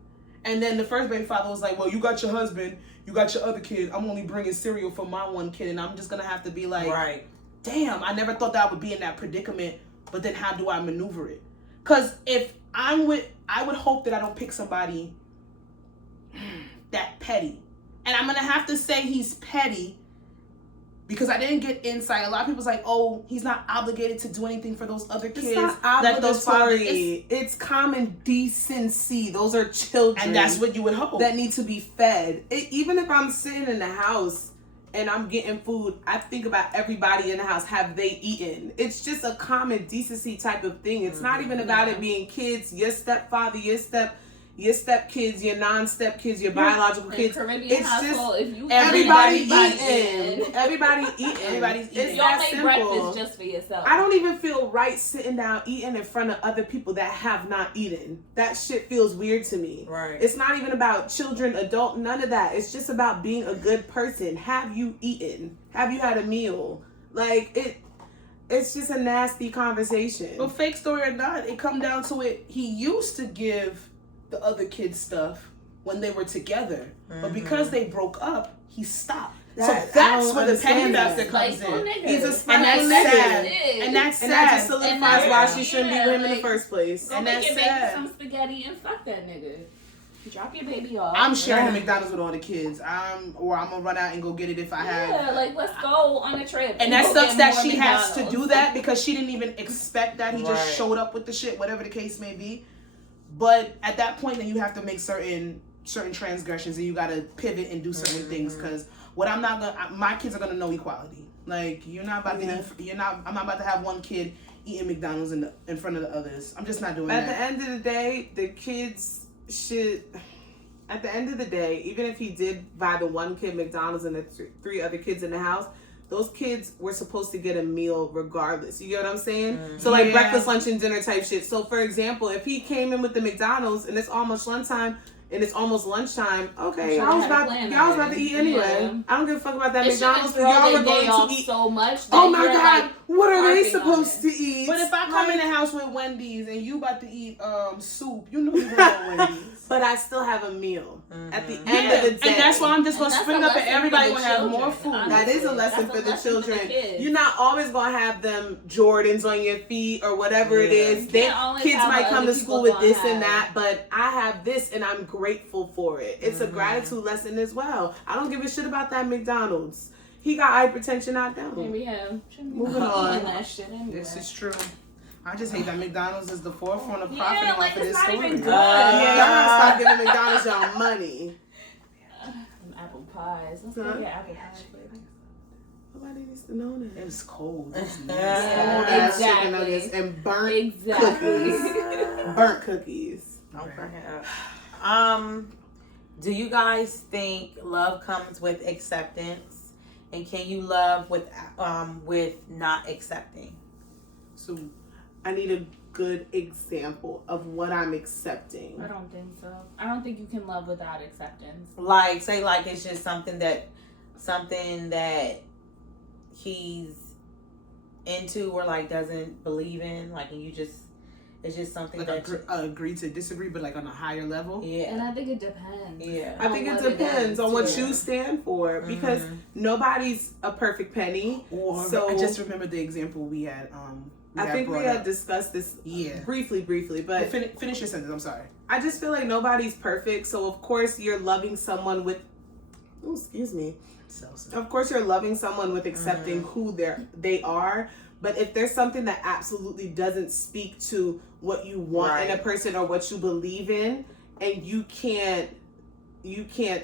And then the first baby father was like, well, you got your husband, you got your other kid. I'm only bringing cereal for my 1 kid. And I'm just going to have to be like, right. Damn, I never thought that I would be in that predicament. But then how do I maneuver it? Because if I would hope that I don't pick somebody that petty. And I'm going to have to say he's petty because I didn't get insight. A lot of people's like, oh, he's not obligated to do anything for those other kids. It's not obligatory. It's common decency. Those are children. And that's what you would hope. That need to be fed. Even if I'm sitting in the house and I'm getting food, I think about everybody in the house. Have they eaten? It's just a common decency type of thing. It's not even about it being kids, your stepfather, your step kids, your non-step kids, your biological kids. Caribbean household, if you everybody eating. Everybody's eating. Everybody's eating. You don't make breakfast just for yourself. I don't even feel right sitting down eating in front of other people that have not eaten. That shit feels weird to me. Right. It's not even about children, adult, none of that. It's just about being a good person. Have you eaten? Have you had a meal? Like it's just a nasty conversation. But fake story or not, it come down to it. He used to give the other kids stuff when they were together, but because they broke up, he stopped. So that's where the petty bastard comes in. He's a and spiteful that's nigga. sad. And that's sad. And that just solidifies why she shouldn't be with him in the first place. Go And make that's your sad. baby some spaghetti and fuck that nigga. Drop your baby off. I'm sharing the McDonald's with all the kids. Or I'm gonna run out and go get it if I have. Yeah, like let's go on a trip. And that go sucks get that more she has to McDonald's. do that because she didn't even expect that. He just showed up with the shit, whatever the case may be. But at that point, then you have to make certain transgressions, and you gotta pivot and do certain things. Because my kids are gonna know equality. Like I'm not about to have one kid eating McDonald's in front of the others. I'm just not doing that. At the end of the day, the kids should. At the end of the day, even if he did buy the one kid McDonald's and the three other kids in the house, those kids were supposed to get a meal regardless. You get what I'm saying? So like breakfast, lunch, and dinner type shit. So for example, if he came in with the McDonald's and it's almost lunchtime, okay, y'all was about to eat anyway. Yeah. I don't give a fuck about that They McDonald's. throw Y'all their are day going off to eat so much. Oh my God, like, what are they harping on supposed to eat? But if I come in the house with Wendy's and you about to eat soup, you know you want Wendy's. But I still have a meal at the end of the day. And that's why I'm just going to spring up and everybody will have more food. Honestly. That is a lesson for the children. You're not always going to have them Jordans on your feet or whatever it is. Kids might come to school with this and that, but I have this and I'm grateful for it. It's a gratitude lesson as well. I don't give a shit about that McDonald's. He got hypertension, I don't. Maybe him. Moving on. That shit anyway. This is true. I just hate that McDonald's is the forefront of profiting off of this it's not story. even good. Yeah, y'all gotta stop giving McDonald's y'all money. Apple pies. Let's go get apple pies, baby. Nobody needs to know that. It was cold. It was Cold nasty. ass chicken nuggets and burnt cookies. Burnt cookies. Don't bring it up. Do you guys think love comes with acceptance, and can you love with not accepting? So I need a good example of what I'm accepting. I don't think so. I don't think you can love without acceptance. Like, say, like it's just something that he's into or like doesn't believe in, like, and you just. It's just something like that agree to disagree, but like on a higher level. Yeah. And I think it depends. Yeah. I think it depends on what you stand for, because nobody's a perfect penny. So I just remembered the example we had. I think we had discussed this briefly, but finish your sentence. I'm sorry. I just feel like nobody's perfect, so of course you're loving someone with. Oh, excuse me. Of course you're loving someone with accepting who they are. But if there's something that absolutely doesn't speak to what you want in a person or what you believe in, and you can't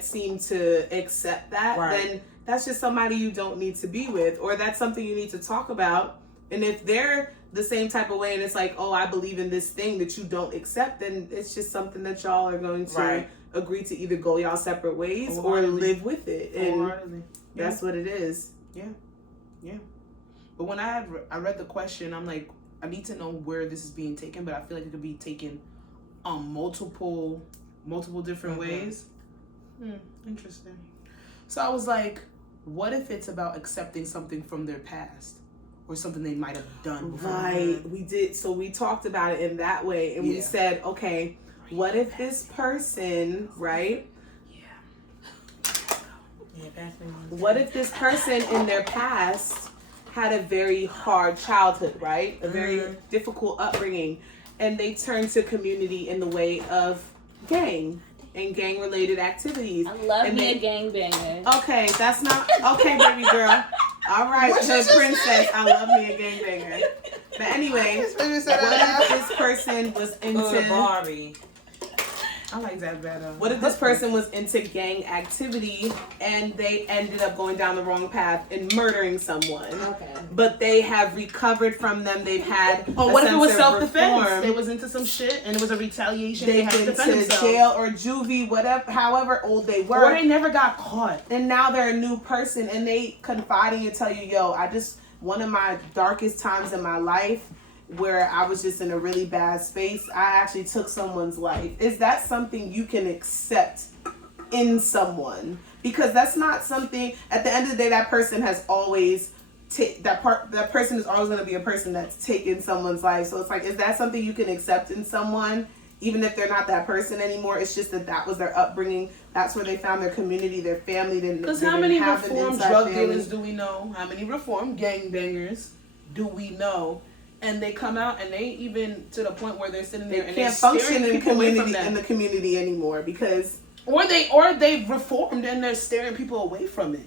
seem to accept that, then that's just somebody you don't need to be with, or that's something you need to talk about. And if they're the same type of way and it's like, oh, I believe in this thing that you don't accept, then it's just something that y'all are going to agree to either go y'all separate ways or live with it. And that's what it is. Yeah. But when I read the question, I'm like, I need to know where this is being taken, but I feel like it could be taken on multiple different ways. Interesting. So I was like, what if it's about accepting something from their past or something they might have done before? Right. We did. So we talked about it in that way, and we said, okay, what if this person, right? What if this person in their past had a very hard childhood, right? A very difficult upbringing, and they turned to community in the way of gang and gang-related activities. I love me a gangbanger. Okay, that's not okay, baby girl. All right, the princess. I love me a gangbanger. But anyway, what if this person was into Barbie? I like that better. What if this person was into gang activity and they ended up going down the wrong path and murdering someone? Okay. But they have recovered from them. They've had. Oh, what if it was self-defense? They was into some shit and it was a retaliation. They've been to jail or juvie, whatever, however old they were. Or they never got caught. And now they're a new person and they confide in you and tell you, yo, one of my darkest times in my life, where I was just in a really bad space, I actually took someone's life. Is that something you can accept in someone? Because that's not something, at the end of the day, that person has always, that person is always going to be a person that's taken someone's life. So it's like, is that something you can accept in someone, even if they're not that person anymore? It's just that was their upbringing. That's where they found their community, their family. Because how many reformed drug dealers do we know? How many reformed gangbangers do we know? and they come out and they even to the point where they're sitting there They and can't they're function staring in people away from the community anymore because or they've reformed and they're staring people away from it.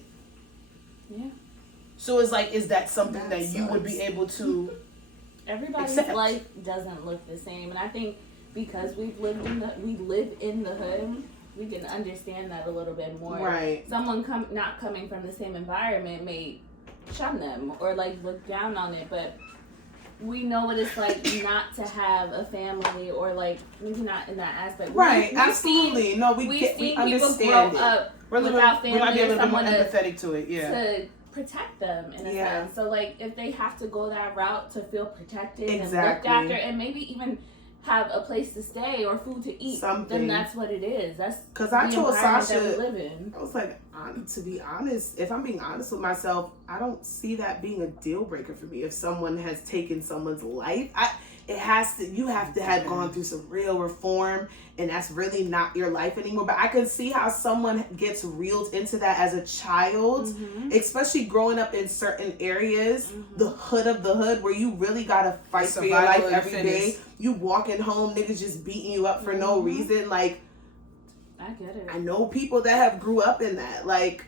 Yeah. So it's like, is that something that you would be able to? Everybody's accept? life doesn't look the same, and I think because we live in the hood, we can understand that a little bit more. right. Someone not coming from the same environment may shun them or like look down on it, but we know what it's like not to have a family or like maybe not in that aspect. Right, We've absolutely. No, we seen people understand grow up We without might family be a or little bit more someone empathetic to it. Yeah. to protect them in a Yeah. sense. So like if they have to go that route to feel protected and Exactly. looked after and maybe even have a place to stay or food to eat, Something. then that's what it is. That's Because the I told environment Sasha, that we live in. I was like, to be honest, if I'm being honest with myself, I don't see that being a deal breaker for me. If someone has taken someone's life, you have to have gone through some real reform, and that's really not your life anymore. But I can see how someone gets reeled into that as a child, especially growing up in certain areas, the hood of the hood, where you really gotta fight for your life every day. You walking home, niggas just beating you up for no reason. Like, I get it. I know people that have grew up in that, like,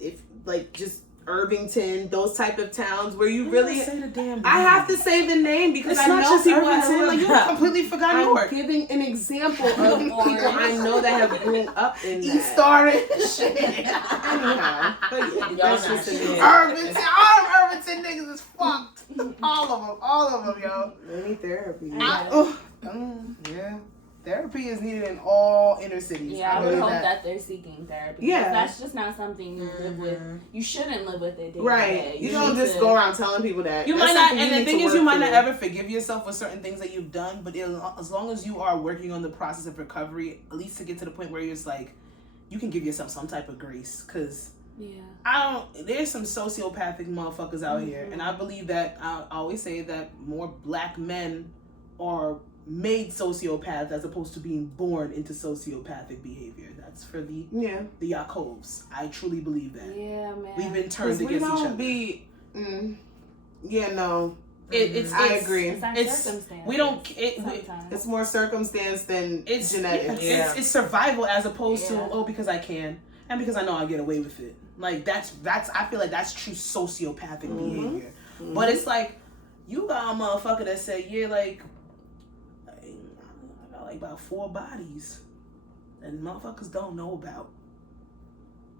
if like just Irvington, those type of towns where you really. Say the damn I have to say the name because It's I not know just people Irvington. have Like, you completely forgot I'm Newark. giving an example of people I know that have grown up in that. East Star and shit. Anyhow, but yeah, Y'all that's not just shit. an Irvington, all them Irvington niggas is fucked. All of them, yo. They need therapy. Yeah. Therapy is needed in all inner cities. Yeah, I would believe hope that they're seeking therapy. Yeah. That's just not something you live with. You shouldn't live with it day to Right. day. You don't need just to- go around telling people that. You That's might not, something and you the need thing to is, you work might not through. ever forgive yourself for certain things that you've done. But as long as you are working on the process of recovery, at least to get to the point where you're just like, you can give yourself some type of grace. Because there's some sociopathic motherfuckers out here, and I believe that I always say that more black men are made sociopaths as opposed to being born into sociopathic behavior. That's for the Yakovs. I truly believe that. Yeah, man. We've been turned We against each don't other. be. Yeah, no. I agree. It's our It's circumstance. we don't. Sometimes. It's more circumstance than It's genetics. Yeah. It's survival as opposed Yeah. to because I can and because I know I'll get away with it. Like that's I feel like that's true sociopathic behavior. But it's like you got a motherfucker that said like I got like about 4 bodies and motherfuckers don't know about.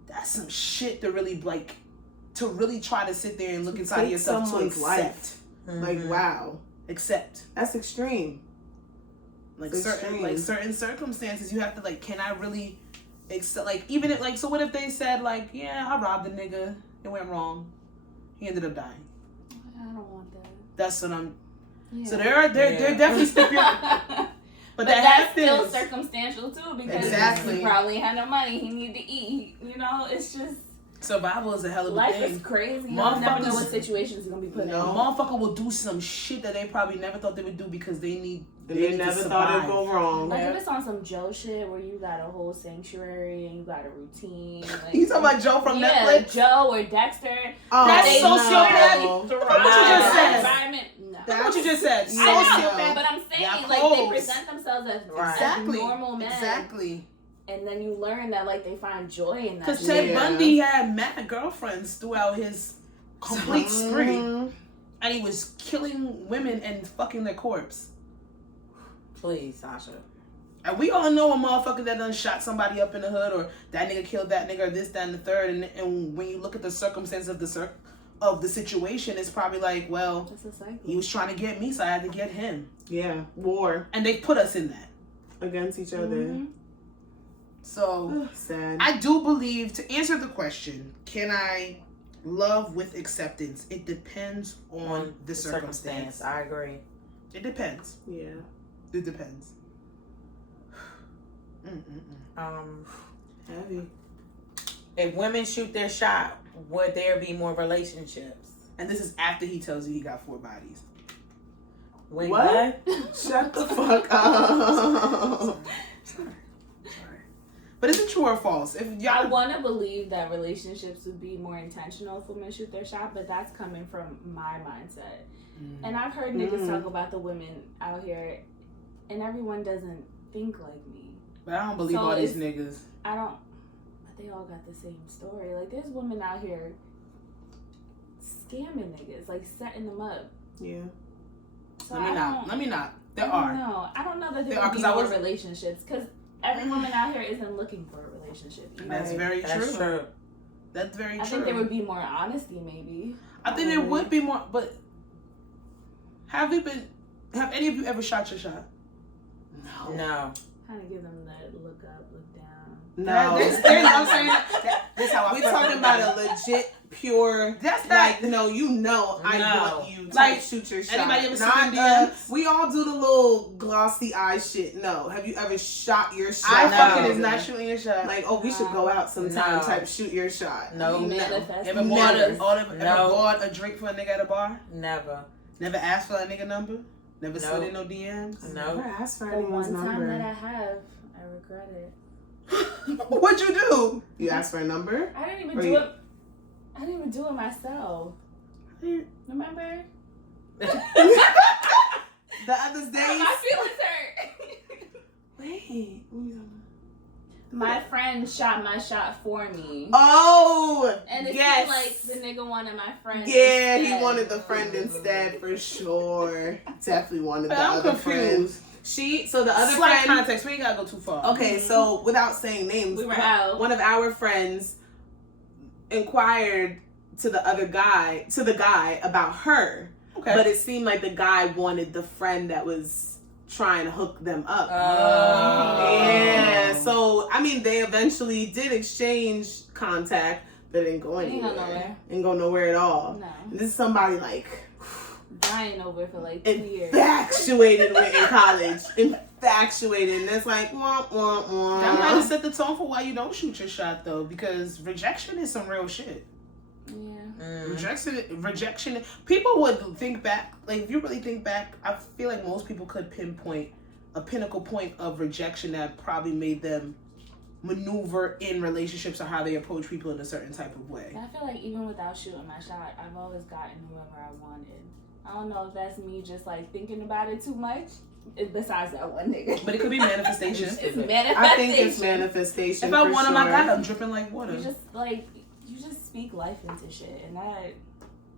That's some shit to really try to sit there and look inside of yourself to accept. Life. Like wow, Accept. that's extreme. Like It's certain extreme. certain circumstances you have to like, can I really accept, like, even if like, so what if they said like, yeah, I robbed a nigga, it went wrong, he ended up dying. I don't want that. That's what I'm. Yeah. So they're definitely stipulating. But that that's still happens. circumstantial too, because Exactly. he probably had no money. He needed to eat. You know, it's just Survival is a hell of a life thing. is crazy. You never know Motherfuckers- what situations you're gonna be put A in. motherfucker will do some shit that they probably never thought they would do because they need. They never thought it'd go wrong. Like if it's on some Joe shit where you got a whole sanctuary and you got a routine. Like, You talking about Joe from yeah, Netflix? Joe or Dexter. Oh, That's they sociopathic. no. Look what you just said. Environment. No. Look what you just said. I know, Sociopath. but I'm saying Yeah, like close. they present themselves as, Exactly. as normal men. Exactly. And then you learn that like they find joy in that. Because shit. Ted Yeah. Bundy had mad girlfriends throughout his complete spree. Mhm. And he was killing women and fucking their corpse. Please, Sasha. And we all know a motherfucker that done shot somebody up in the hood, or that nigga killed that nigga, or this, that, and the third. And when you look at the circumstance of the situation, it's probably like, well, It's a cycle. he was trying to get me, so I had to get him. Yeah, war And they put us in that. against each other. Mhm. So Sad. I do believe, to answer the question, can I love with acceptance? It depends on the circumstance. I agree. It depends. Yeah. It depends. Heavy. If women shoot their shot, would there be more relationships? And this is after he tells you he got 4 bodies. Wait, What? Shut the fuck up. Sorry. But is it true or false? If I want to believe that relationships would be more intentional if women shoot their shot, but that's coming from my mindset. And I've heard niggas talk about the women out here, and everyone doesn't think like me. But I don't believe all these niggas. I don't. But they all got the same story. Like, there's women out here scamming niggas, like setting them up. Yeah. So Let me not. There I are. don't know. I don't know that there would be more relationships, because every woman out here isn't looking for a relationship. That's very true. That's very true. I think there would be more honesty, maybe. I think there would be more, but have any of you ever shot your shot? No. Kind of give them that look up, look down. No. I'm saying this how We're talking about a legit, pure. That's like no, I want you to like shoot your shot. Anybody ever Not seen DMs? We all do the little glossy eye shit. No, have you ever shot your shot? I fucking is not shooting your shot. Like, we should go out sometime. Type shoot your shot. No. Manifest. Ever bought a drink for a nigga at a bar? Never. Never asked for a nigga number? Never slid in no DMs? No. Never asked for the anyone's one time number. that I have, I regret it. What'd you do? You asked for a number? I didn't even do it. I didn't even do it myself. Remember? The other day. My feelings hurt. Wait. My friend shot my shot for me. Oh, and it yes. seemed like the nigga wanted my friend. Yeah, instead. he wanted the friend instead for sure. Definitely wanted the I'm other confused. friend. So the other Slight friend. context. We ain't gotta go too far. Okay, so without saying names, we were out. One of our friends inquired to the guy about her. Okay. But it seemed like the guy wanted the friend that was trying to hook them up. Yeah. So, I mean, they eventually did exchange contact, but it didn't go anywhere. Didn't go nowhere at all. No. And this is somebody like dying over for like 2 years. Infatuated with in college. Infatuated. And it's like, wah, wah, wah. That might have set the tone for why you don't shoot your shot, though, because rejection is some real shit. Yeah. Rejection. People would think back. Like, if you really think back, I feel like most people could pinpoint a pinnacle point of rejection that probably made them maneuver in relationships or how they approach people in a certain type of way. I feel like even without shooting my shot, I've always gotten whoever I wanted. I don't know if that's me just like thinking about it too much. Besides that one nigga. But it could be manifestation. It's manifestation. I think it's manifestation. If I want him, I got him dripping like water. You just speak life into shit, and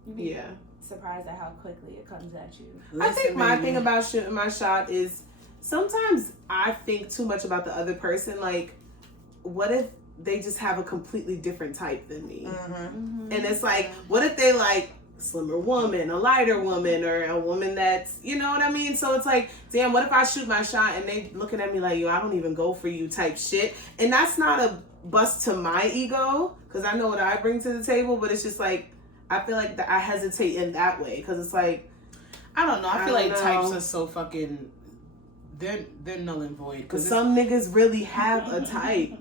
you'd be surprised at how quickly it comes at you. I think my thing about shooting my shot is sometimes I think too much about the other person. Like, what if they just have a completely different type than me? And it's like, what if they like slimmer woman, a lighter woman, or a woman that's, you know what I mean? So it's like, damn, what if I shoot my shot and they looking at me like, yo, I don't even go for you type shit. And that's not a bust to my ego, because I know what I bring to the table, but it's just like, I feel like I hesitate in that way, because it's like, I don't know. I feel like types are so fucking, they're null and void. Because some niggas really have a type.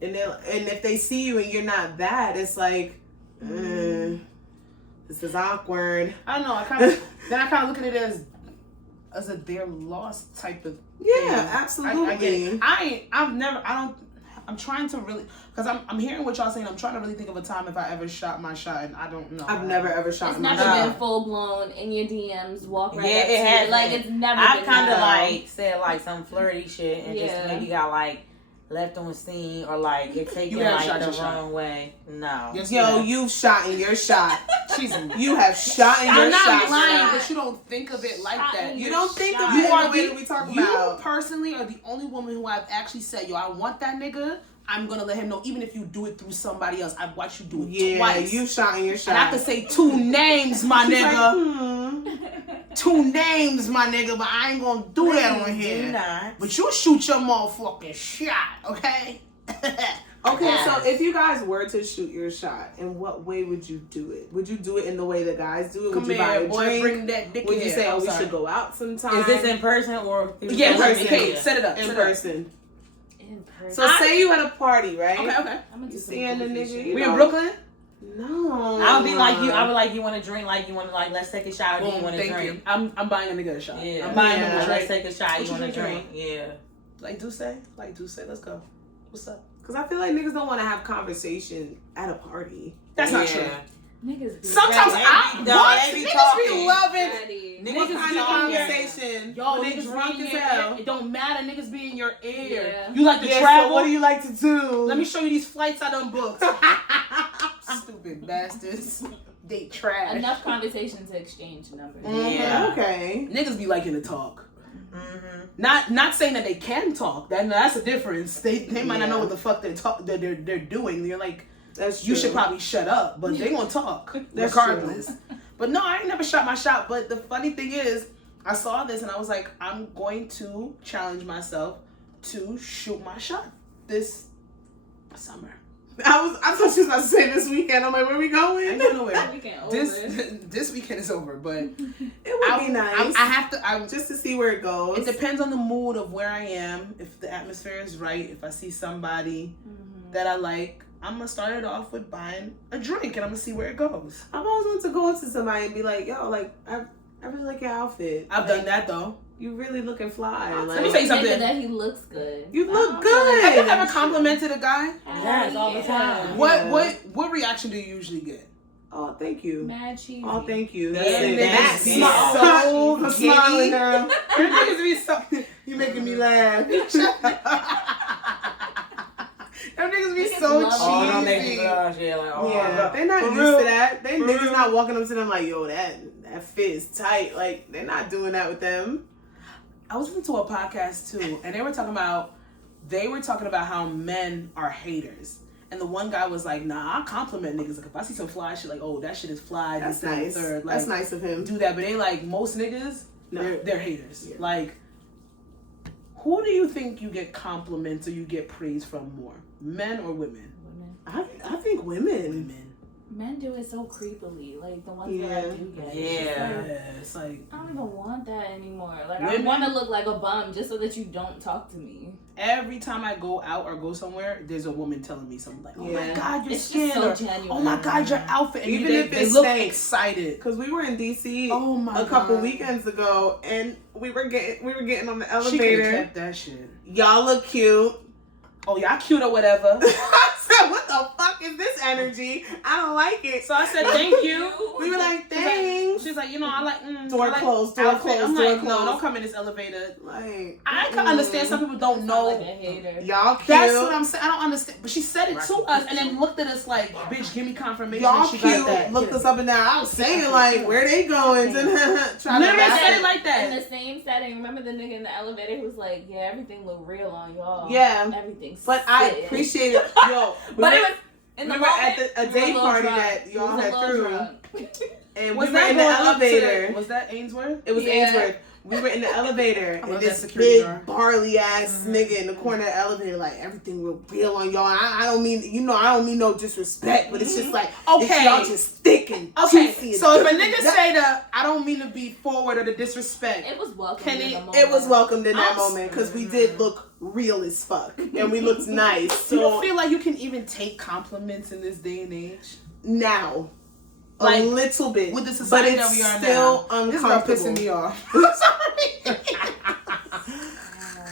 And if they see you and you're not that, it's like, this is awkward. I don't know. I kind of look at it as a their lost type of thing. Absolutely. I get it. I'm trying to really, because I'm hearing what y'all saying. I'm trying to really think of a time if I ever shot my shot, and I don't know. I've never ever shot my shot. It's never been full blown in your DMs. Walk right up to it has. You. Like, it's never. I've kind of like said like some flirty shit and just Yeah. maybe got like left on scene or like it taken like the wrong way. No. Yo, you shot in your shot. Jesus. You have shot in your I'm shot. not lying, but you don't think of it like that. You don't think of You it are the way that we talk you about. personally are the only woman who I've actually said, yo, I want that nigga. I'm gonna let him know, even if you do it through somebody else. I've watched you do it twice. You shot in your shot. And I could say 2 names, my nigga. Like, 2 names, my nigga, but I ain't gonna do that on here. But you shoot your motherfucking shot, okay? Okay, so if you guys were to shoot your shot, in what way would you do it? Would you do it in the way that guys do it? Would you buy a drink? Bring that dick Would you say, we should go out sometime? Is this in person or in person? Okay, set it up. In person. In person. So say you at a party, right? Okay. I'm gonna You seeing the nigga? We in Brooklyn? No. I would be like you. I would like you want to drink. Like you want to like let's take a shot. Or do you want to Thank drink? you. I'm buying a nigga a shot. Yeah. I'm buying him a Let's drink. take a shot. What You want to drinking? drink? Yeah. Like Duce? Let's go. What's up? Because I feel like niggas don't want to have conversation at a party. That's not true. Niggas be Sometimes they be niggas be talking. loving. ready. What kind of conversation? Yo, When they niggas drunk be in as your hell. ear. It don't matter. Niggas be in your ear. Yeah. You like to Yeah, travel? so what do you like to do? Let me show you these flights I done booked. Stupid bastards. They trash. Enough conversation to exchange numbers. Yeah. Okay. Niggas be liking to talk. Not saying that they can talk. That's a difference. They might not know what the fuck they're doing. You're like, That's true. you should probably shut up, but they gonna talk That's regardless. But no, I ain't never shot my shot. But the funny thing is, I saw this and I was like, I'm going to challenge myself to shoot my shot this summer. I thought she was about to say this weekend. I'm like, where we going? I ain't going nowhere. Weekend over. This weekend is over, but It would be nice. I have to. just to see where it goes. It depends on the mood of where I am. If the atmosphere is right, if I see somebody that I like, I'm gonna start it off with buying a drink, and I'm gonna see where it goes. I've always wanted to go up to somebody and be like, yo, like I really like your outfit. I've Like, done that though. You really looking fly. Let me Like, tell you something. That he looks good. you look Oh, good. Have you ever complimented a guy? Yes, all the time. Yeah. What reaction do you usually get? Oh, thank you. Mad cheesy. Oh, thank you. Yeah, That's it. that's That's it. so I'm smiling smiling now. Your niggas be so. You making me laugh. Your niggas be Niggas so love it. Oh, don't make me cheesy. blush. Yeah, like, oh, Yeah, they're not For used real. to that. They For niggas real. not walking up to them like, yo, that fit is tight. Like, they're not doing that with them. I was listening to a podcast too, and they were talking about how men are haters. And the one guy was like, nah, I compliment niggas. Like, if I see some fly shit, like, oh, that shit is fly. That's this, that, and nice. the third. Like, That's nice of him. do that. But they like, most niggas, No. they're haters. Yeah. Like, who do you think you get compliments or you get praise from more? Men or women? Women. I think women. Women. Men do it so creepily. Like the ones Yeah. that I do get. Yeah. It's like, I don't even want that anymore. Like I Women- want to look like a bum just so that you don't talk to me. every time I go out or go somewhere, there's a woman telling me something like, oh my Yeah. God, your It's skin. just so Or, genuine. oh my God, your outfit. And Even if they it look stinks. excited. Because we were in DC Oh my a couple God. weekends ago, and we were getting on the She could have elevator. kept that shit. Y'all look cute. Oh, y'all cute or whatever. I said, what the fuck is this energy? I don't like it. So I said, thank you. We were like, thanks. She's like, you know, I like Door I like closed, door outfit. closed, I'm door like, no, closed. don't come in this elevator. Like, I can understand some people don't Not like know. a hater. y'all cute. That's what I'm saying. I don't understand. But she said it to us and then looked at us like, bitch, give me confirmation. Y'all she got cute. that. Looked us up and down. I was saying, like, where they going? Trying to Never back said it. it like In that. the same setting, remember the nigga in the elevator who was like, yeah, everything look real on y'all. Yeah. Everything's But I sick. appreciate it. Yo, But it was in the we were moment, at a we were day little party drunk. that We y'all was a had little threw, drunk. and Was we were that in the going up to elevator. was that Ainsworth? It was Yeah. Ainsworth. We were in the elevator, love and that this security big guard. barley ass nigga in the corner of the elevator, like, everything real on y'all. And I don't mean, I don't mean no disrespect, but it's just like, Okay. it's y'all just thick and Okay, juicy. And so if a thick and nigga that- say the, I don't mean to be forward or the disrespect. It was welcome Can in it- the moment. it was welcomed in that I'm- moment because we did look real as fuck and we looked nice. Do you So feel like you can even take compliments in this day and age? now, Like, a little bit, With the but society it's that we are still now. This is not uncomfortable. pissing me off.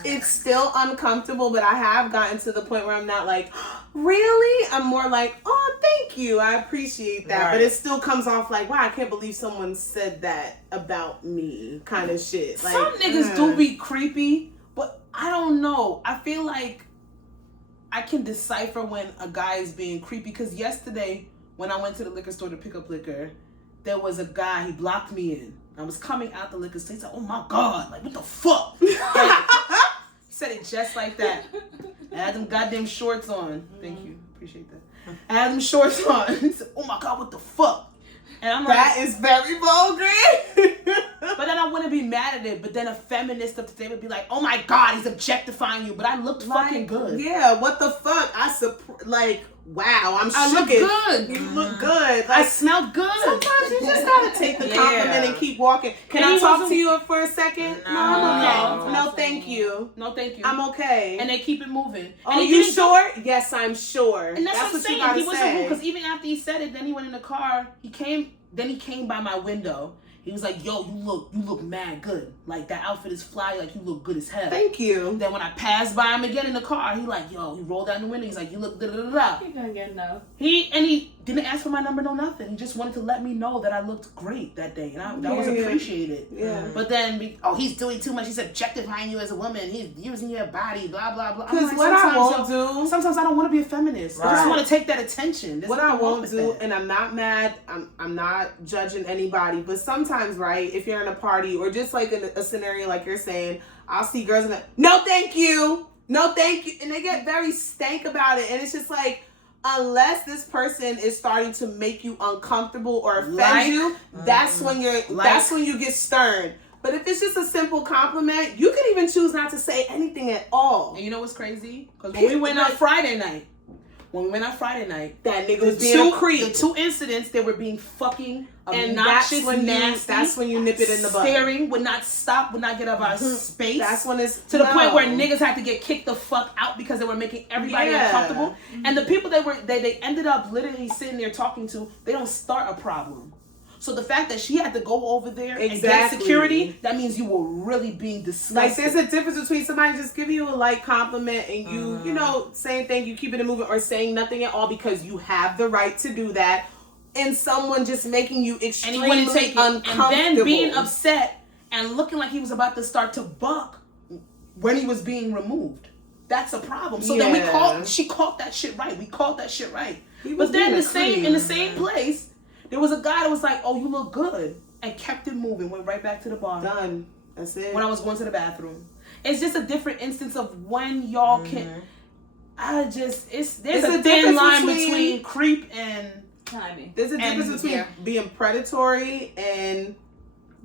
It's still uncomfortable, but I have gotten to the point where I'm not like, really? I'm more like, oh, thank you. I appreciate that. Right. But it still comes off like, wow, I can't believe someone said that about me kind of shit. Like, Some niggas do be creepy, but I don't know. I feel like I can decipher when a guy is being creepy. Because yesterday, when I went to the liquor store to pick up liquor, there was a guy, he blocked me in. I was coming out the liquor store. He's like, oh my God, like, what the fuck? Like, he said it just like that. I had them goddamn shorts on. Thank you. Appreciate that. I had them shorts on. He said, oh my God, what the fuck? And I'm like, that is very vulgar. but then I wouldn't be mad at it. But then a feminist of today would be like, oh my God, he's objectifying you. But I looked fucking good. Yeah, what the fuck? Wow, I'm I look shooketh. good. You look good. I Like, smelled good. sometimes you just gotta take the compliment Yeah. and keep walking. Can And I he talk wasn't- to you for a second? No. No, I'm okay. No. No, thank you. No, thank you. I'm okay. And they keep it moving. Oh, and he you didn't sure? Yes, I'm sure. And that's what I'm what you saying. He gotta wasn't rude say. because even after he said it, then he went in the car. He came by my window. He was like, yo, you look mad good. Like, that outfit is fly. Like, you look good as hell. Thank you. Then when I passed by him again in the car, he like, yo, he rolled down the window. He's like, you look da-da-da-da. He didn't get enough. He didn't ask for my number, no nothing. He just wanted to let me know that I looked great that day. And that was appreciated. Yeah. But then, he's doing too much. He's objectifying you as a woman. He's using your body, blah, blah, blah. Because what I won't do... Sometimes I don't want to be a feminist. Right. I just want to take that attention. There's what I won't do, and I'm not mad, I'm not judging anybody, but sometimes, right, if you're in a party or just like a scenario like you're saying, I'll see girls and no thank you, and they get very stank about it, and it's just like, unless this person is starting to make you uncomfortable or offend you, that's when that's when you get stern. But if it's just a simple compliment, you can even choose not to say anything at all. And you know what's crazy? Because when we went out Friday night, that nigga was being a creep. The 2 incidents, they were being fucking obnoxious, nasty. That's when you nip it in the butt. Staring, would not stop, would not get out of our space. That's when it's... To the point where niggas had to get kicked the fuck out because they were making everybody uncomfortable. And the people they ended up literally sitting there talking to, they don't start a problem. So the fact that she had to go over there and get security, that means you were really being disgusting. Like, there's a difference between somebody just giving you a light compliment and you know, saying thank you, keeping it moving, or saying nothing at all because you have the right to do that, and someone just making you extremely uncomfortable. And then being upset and looking like he was about to start to buck when he was being removed. That's a problem. So then she caught that shit right. We caught that shit right. But then in the same place, there was a guy that was like, oh, you look good. And kept it moving. Went right back to the bar. Done. That's it. When I was going to the bathroom. It's just a different instance of when y'all can... There's a thin line between creep and... timing. There's a difference between being predatory and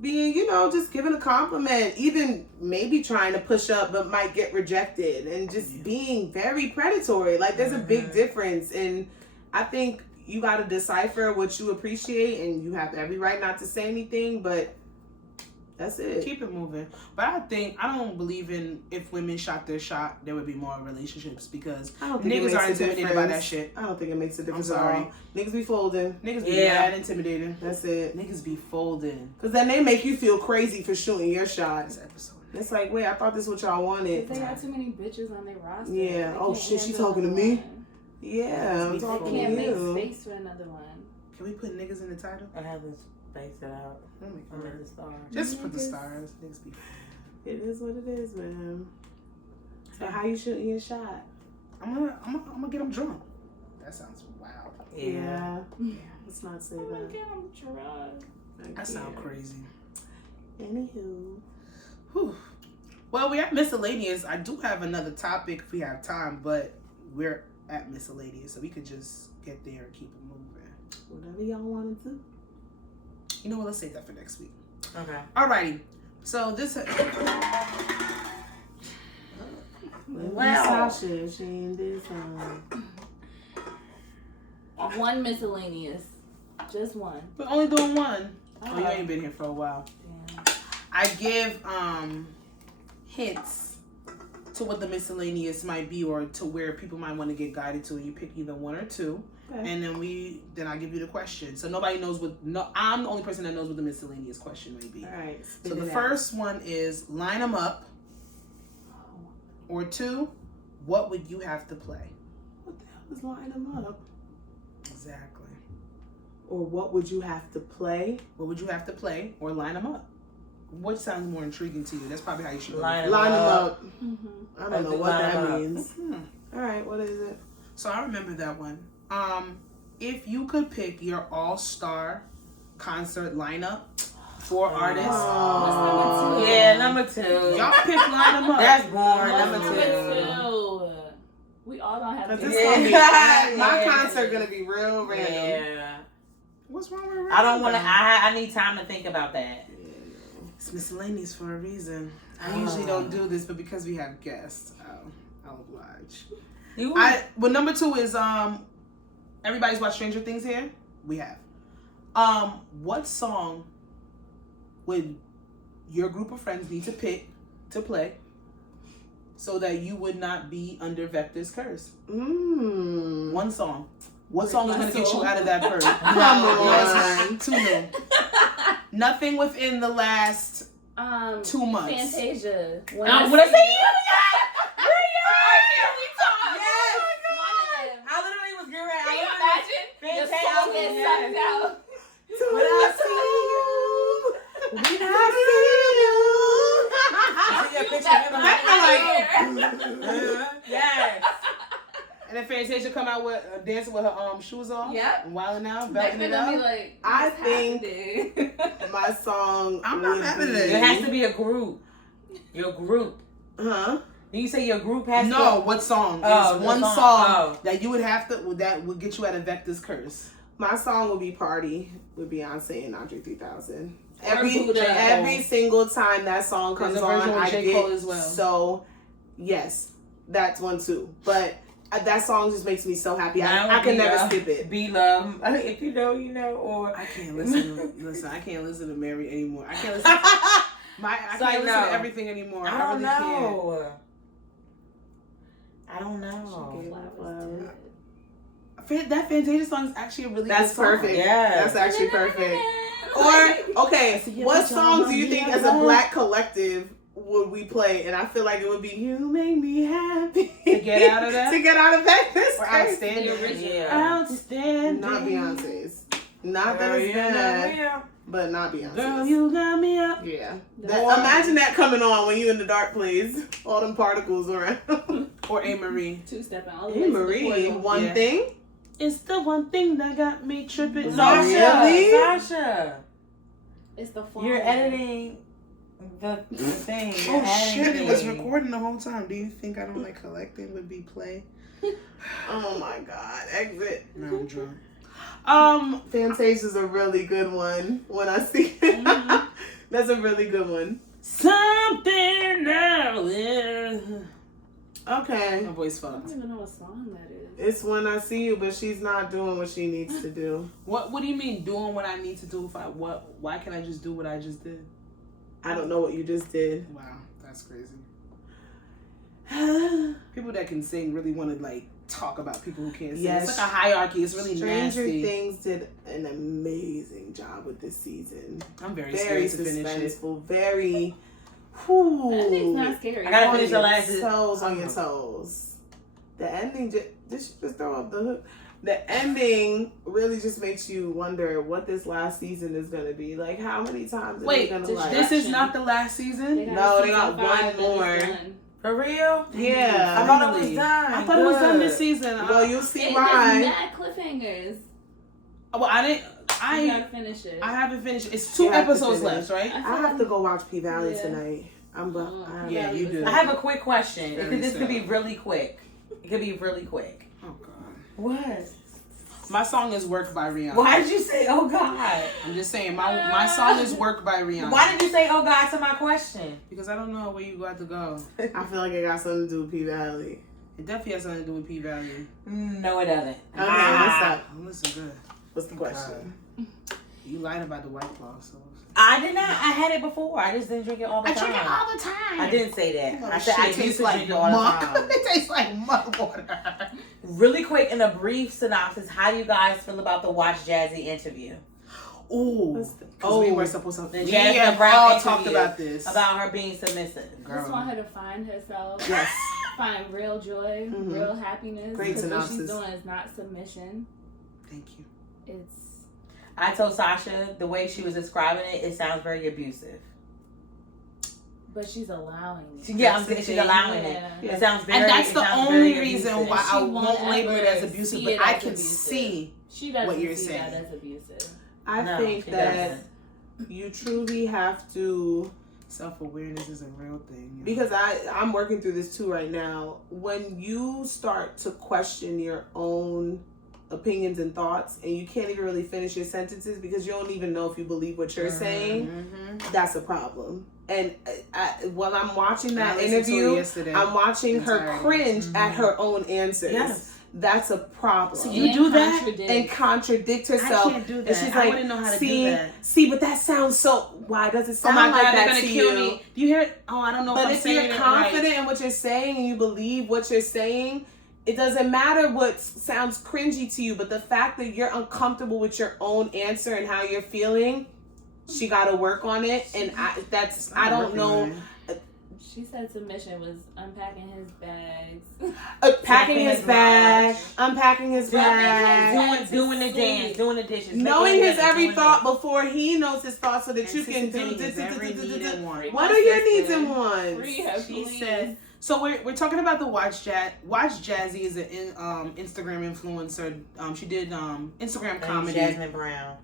being, you know, just giving a compliment. Even maybe trying to push up but might get rejected. And just being very predatory. Like, there's a big difference. And I think... you got to decipher what you appreciate, and you have every right not to say anything, but that's it. Keep it moving. But I don't believe in if women shot their shot, there would be more relationships because niggas are intimidated by that shit. I don't think it makes a difference. I'm sorry. At all. Niggas be folding. Niggas be mad intimidating. That's it. Niggas be folding. Because then they make you feel crazy for shooting your shot. This episode. It's like, wait, I thought this is what y'all wanted. They got too many bitches on their roster. Yeah. Oh shit, she talking to me? Yeah, I'm talking to you. Can't make space for another one. Can we put niggas in the title? I have to space it out. I'm in the stars. Just put the stars. Niggas be. It is what it is, man. So how you shooting your shot? I'm gonna get them drunk. That sounds wild. Yeah. Let's not say that. I'm gonna get them drunk. That sounds crazy. Anywho. Whew. Well, we're at miscellaneous. I do have another topic if we have time, but we're at miscellaneous, so we could just get there and keep it moving. Whatever y'all want to do. You know what? Let's save that for next week. Okay. Alrighty. So this. Sasha, she ain't this one miscellaneous. Just one. We're only doing one. Oh, you ain't been here for a while. Yeah. I give hints to what the miscellaneous might be, or to where people might want to get guided to, and you pick either one or two. Okay. And then I give you the question. So nobody knows I'm the only person that knows what the miscellaneous question may be. All right. So the first one is line them up. Or 2, what would you have to play? What the hell is line them up? Exactly. Or what would you have to play? What would you have to play or line them up? What sounds more intriguing to you? That's probably how you should line them up. Mm-hmm. I don't know what that means. All right, what is it? So I remember that one. If you could pick your all-star concert lineup, 4 artists. What's number 2? Yeah, number 2. Y'all pick line them up. That's boring. Number 2. We all don't have to. My concert gonna be real random. Yeah. What's wrong with random? I don't want to. I need time to think about that. It's miscellaneous for a reason. I usually don't do this, but because we have guests, I'll oblige. Well, number 2 is everybody's watched Stranger Things here. We have. What song would your group of friends need to pick to play so that you would not be under Vector's curse? One song. What song is gonna get you out of that purse? Come on. Too new. Nothing within the last 2 months. Fantasia. When I say you, I literally was getting ready. Can you imagine? Your soul gets sucked out. When I see you. When I see you. Yes. And then Fantasia come out with dancing with her shoes off. Yep. And wilding out, Next belting it gonna be out. like, I think happening? my song. I'm not would mad at be- it. It has to be a group. Your group. Huh? Did you say your group has to? No, what song? Oh, It's the one song. song that you would have to, that would get you out of Vector's curse. My song would be "Party" with Beyonce and Andre 3000. Or Buddha. Every single time that song comes There's a on, version with I J. get Cole as well. so. Yes, that's one too. But that song just makes me so happy. I can never skip it. Be love. If you know, you know. Or I can't listen. I can't listen to Mary anymore. I can't listen. I can't listen to everything anymore. I don't really know. I don't know. That Fantasia song is actually a really That's good song. perfect. Yeah. That's actually perfect. Or okay, what songs do you think as a black collective would we play? And I feel like it would be "You Make Me Happy" To get out of that? to get out of that. Or Outstanding. The original. Yeah. Outstanding. Not Beyonce's. Not that it's bad, but not Beyonce's. Girl, you got me up. Yeah. Or- Imagine that coming on when you in the dark place. All them particles around. Or A. Marie. Two-stepping all the Hey way to the Marie, portal. one Yeah. thing. It's the one thing that got me tripping. Sasha. Really? Sasha. It's the fall. You're editing the thing. You're Oh shit! It was editing. recording the whole time. Do you think I don't like collecting would be play? Oh my God. Exit. No, I'm drunk. Fantasia's a really good one. When I see it, that's a really good one. Something else. Okay. My voice I fucked. don't even know what song that is. It's When I See You, but she's not doing what she needs to do. What do you mean doing what I need to do? Why can't I just do what I just did? I don't know what you just did. Wow, that's crazy. People that can sing really want to like talk about people who can't sing. Yes. It's like a hierarchy. It's really Stranger nasty. Things did an amazing job with this season. I'm very Very scared to finish it. suspenseful. Very. That thing's not scary. I gotta on finish your the last. toes on your toes. The ending just throw up the hook. The ending really just makes you wonder what this last season is gonna be. Like, how many times are they Wait, gonna this is not the last season? No, they got one more. For real? Yeah. I thought it was done. I thought it was done this Good. season. Well, you'll see It why. has mad cliffhangers. Well, I didn't. You gotta finish it. I haven't finished. It's 2 You have to episodes finish. left, right? I have to go watch P Valley Yeah. tonight. Yeah, you do. I have a quick question. Very This could be sad. really quick. It could be really quick. Oh God. What? My song is "Work" by Rihanna. Why did you say, oh God? I'm just saying, my song is "Work" by Rihanna. Why did you say, oh God, to my question? Because I don't know where you got to go. I feel like it got something to do with P Valley. It definitely has something to do with P Valley. No, it doesn't. Okay, what's up? Listen good. What's the question? You lied about the White Claw, so. I did not. I had it before. I just didn't drink it all the time. all the time. I didn't say that. I said Shit I used tastes to like drink it all the muck. time. It tastes like muck water. Really quick, in a brief synopsis, how do you guys feel about the Watch Jazzy interview? Ooh. Because we were supposed to. The We Jasmine have Brown all interview talked about this. About her being submissive. I just want her to find herself. Yes. Find real joy, Mhm. real happiness. Great because what she's synopsis. doing is not submission. Thank you. It's I told Sasha the way she was describing it, it sounds very abusive. but she's allowing it. Yeah, I'm saying she's allowing it. Yeah. It sounds very. And that's it the sounds only very reason abusive. why I She won't won't label it ever as abusive, see but it I as can abusive. see. She doesn't what you're see saying. that as abusive. I No, think she that doesn't. you truly have to, Self-awareness is a real thing. you know? because I'm working through this too right now. When you start to question your own opinions and thoughts, and you can't even really finish your sentences because you don't even know if you believe what you're saying, Mhm. that's a problem. And while I'm watching I that listened to it interview, yesterday. I'm watching her Entirely. cringe at her own answers. Yes. That's a problem. So you do that? And contradict herself. I can't do that. And she's I like, wouldn't know how to see, do that. see, but that sounds so. Why does it Oh sound my like God, they're that gonna to kill you? me. Do you hear it? Oh, I don't know But if I'm if saying you're it confident right. in what you're saying and you believe what you're saying, It doesn't matter what sounds cringy to you, but the fact that you're uncomfortable with your own answer and how you're feeling, she got to work on it. And I don't know. She said submission was unpacking his bags. Packing his bag, unpacking his bag. Doing the dance, doing the dishes. Knowing his every thought before he knows his thoughts so that you can do this. What are your needs and wants? She said... So we're talking about the Watch Jazzy is an Instagram influencer. She did Instagram comedy. Jasmine Brown.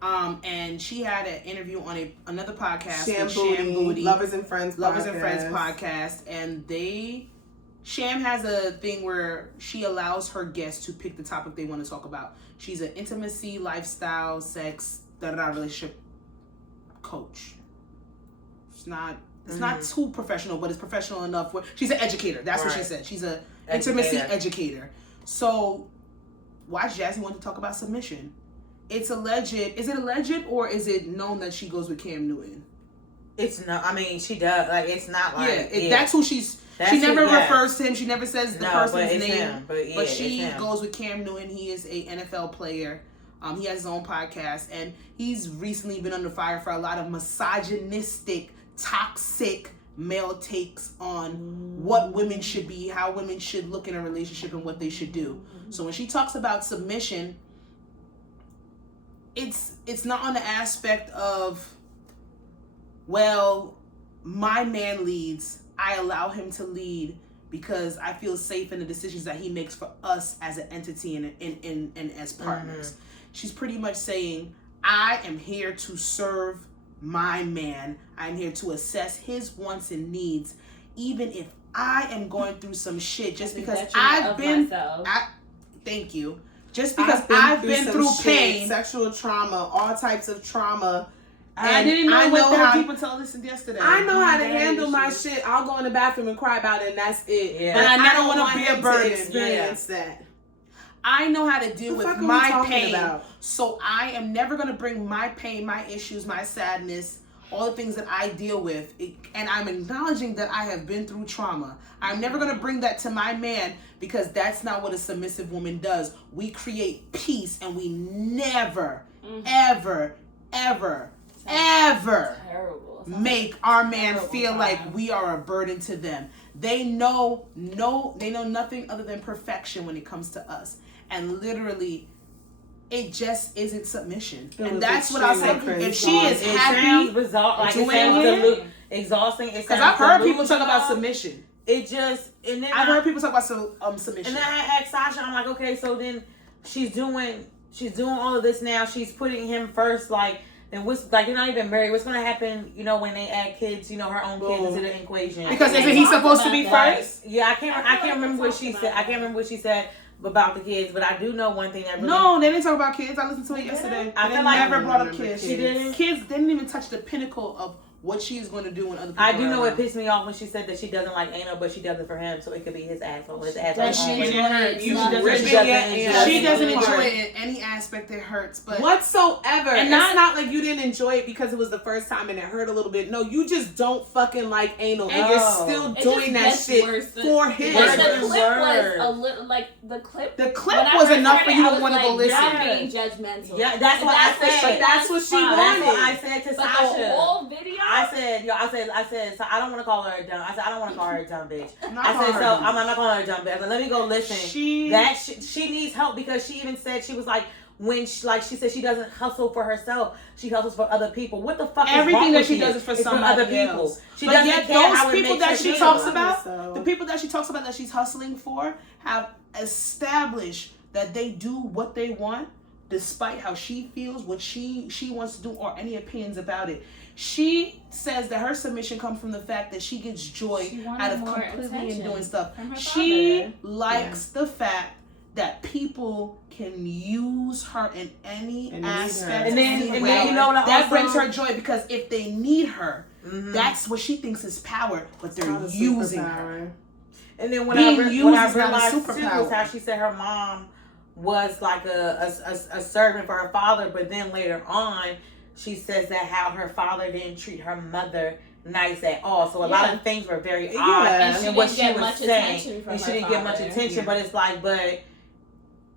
And she had an interview on another podcast, Sham Booty, Lovers and Friends podcast, and Sham has a thing where she allows her guests to pick the topic they want to talk about. She's an intimacy, lifestyle, sex, relationship coach. It's not too professional, but it's professional enough where she's an educator. That's what she said. She's an intimacy educator. So, Watch Jazzy wanted to talk about submission. It's alleged. Is it alleged or is it known that she goes with Cam Newton? It's no. I mean, she does. Like, it's not like that's who she's. She never refers to him. She never says the person's name. Him, but she goes with Cam Newton. He is a NFL player. He has his own podcast, and he's recently been under fire for a lot of misogynistic, toxic male takes on what women should be, how women should look in a relationship, and what they should do. So when she talks about submission, it's not on the aspect of, well, my man leads, I allow him to lead because I feel safe in the decisions that he makes for us as an entity and as partners. Mm-hmm. She's pretty much saying, I am here to serve my man. I'm here to assess his wants and needs, even if I am going through some shit. Just because I've been, thank you. Just because I've been through pain, sexual trauma, all types of trauma. I didn't know what there were people telling us yesterday. I know how to handle my shit. I'll go in the bathroom and cry about it, and that's it. Yeah. But I never want to be a burden. Experience that. I know how to deal with my pain. So I am never going to bring my pain, my issues, my sadness, all the things that I deal with. And I'm acknowledging that I have been through trauma. I'm never going to bring that to my man because that's not what a submissive woman does. We create peace and we never, ever make our man feel like we are a burden to them. They know nothing other than perfection when it comes to us. And literally, it just isn't submission. And that's what I'll say. If she is happy doing exhausting. Because I've heard people talk about submission. It just, and then I've heard people talk about submission. And then I asked Sasha, I'm like, okay, so then she's doing all of this now. She's putting him first, like, and what's like, you're not even married. What's gonna happen, when they add kids, her own kids into the equation? Because isn't he supposed to be first? Yeah, I can't remember what she said. I can't remember what she said about the kids, but I do know one thing that really... No, they didn't talk about kids. I listened to it yesterday. They never brought up kids. She didn't? Kids didn't even touch the pinnacle of what she is going to do when other people I do know it pissed me off when she said that she doesn't like anal, but she does it for him, so it could be his asshole. His asshole. She doesn't enjoy it in any aspect that hurts, but whatsoever. And it's not like you didn't enjoy it because it was the first time and it hurt a little bit. No, you just don't fucking like anal, and you're still doing that shit for him. The clip was a little like the clip. The clip was enough for you to want to go listen. You're being judgmental. Yeah, that's what I said. But that's what she wanted. That's what I said to Sasha. The whole video. I said, so I don't want to call her a dumb. I said, I don't want to call her a dumb bitch. I'm not calling her a dumb bitch. I said, let me go listen. She needs help because she even said, she was like, when she said she doesn't hustle for herself, she hustles for other people. What the fuck? Everything that she does is for other people. She doesn't care those people that she talks about, the people that she talks about that she's hustling for, have established that they do what they want, despite how she feels, what she wants to do, or any opinions about it. She says that her submission comes from the fact that she gets joy out of completely and doing stuff. She likes the fact that people can use her in any aspect. And then that brings her joy because if they need her, that's what she thinks is power, but they're using her. And then when I realized too was how she said her mom was like a servant for her father, but then later on she says that how her father didn't treat her mother nice at all. So a lot of things were very Yeah. odd And she in what didn't she get was much saying. attention from And she her didn't get much father. attention, but it's like, but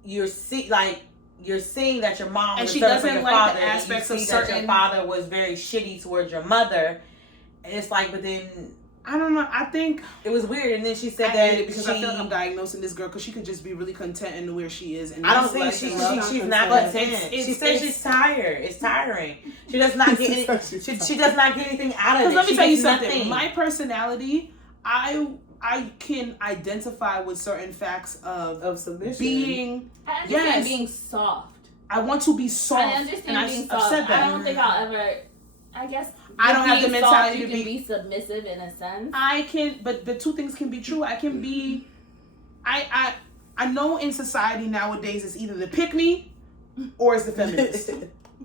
you're seeing that your mom And was she certain for doesn't your like father, the and aspects you of see that certain. your father was very shitty towards your mother. And it's like, but then I don't know. I think it was weird. And then she said I that hate it because I feel like I'm diagnosing this girl because she could just be really content in where she is. And I don't that's think like she's the love. not But content. it's- She said it's- she's tired. It's tiring. She does not get any, she does not get anything out of it. Because let me She tell you gets something. nothing. My personality, I can identify with certain facts of submission. being. I understand Yes. being soft. I want to be soft. I understand and being I've soft. said that. I don't think I'll ever. I guess I don't have the being mentality soft, to you can be submissive in a sense. I can, but the two things can be true. I can be, I know in society nowadays it's either the pick me or it's the feminist.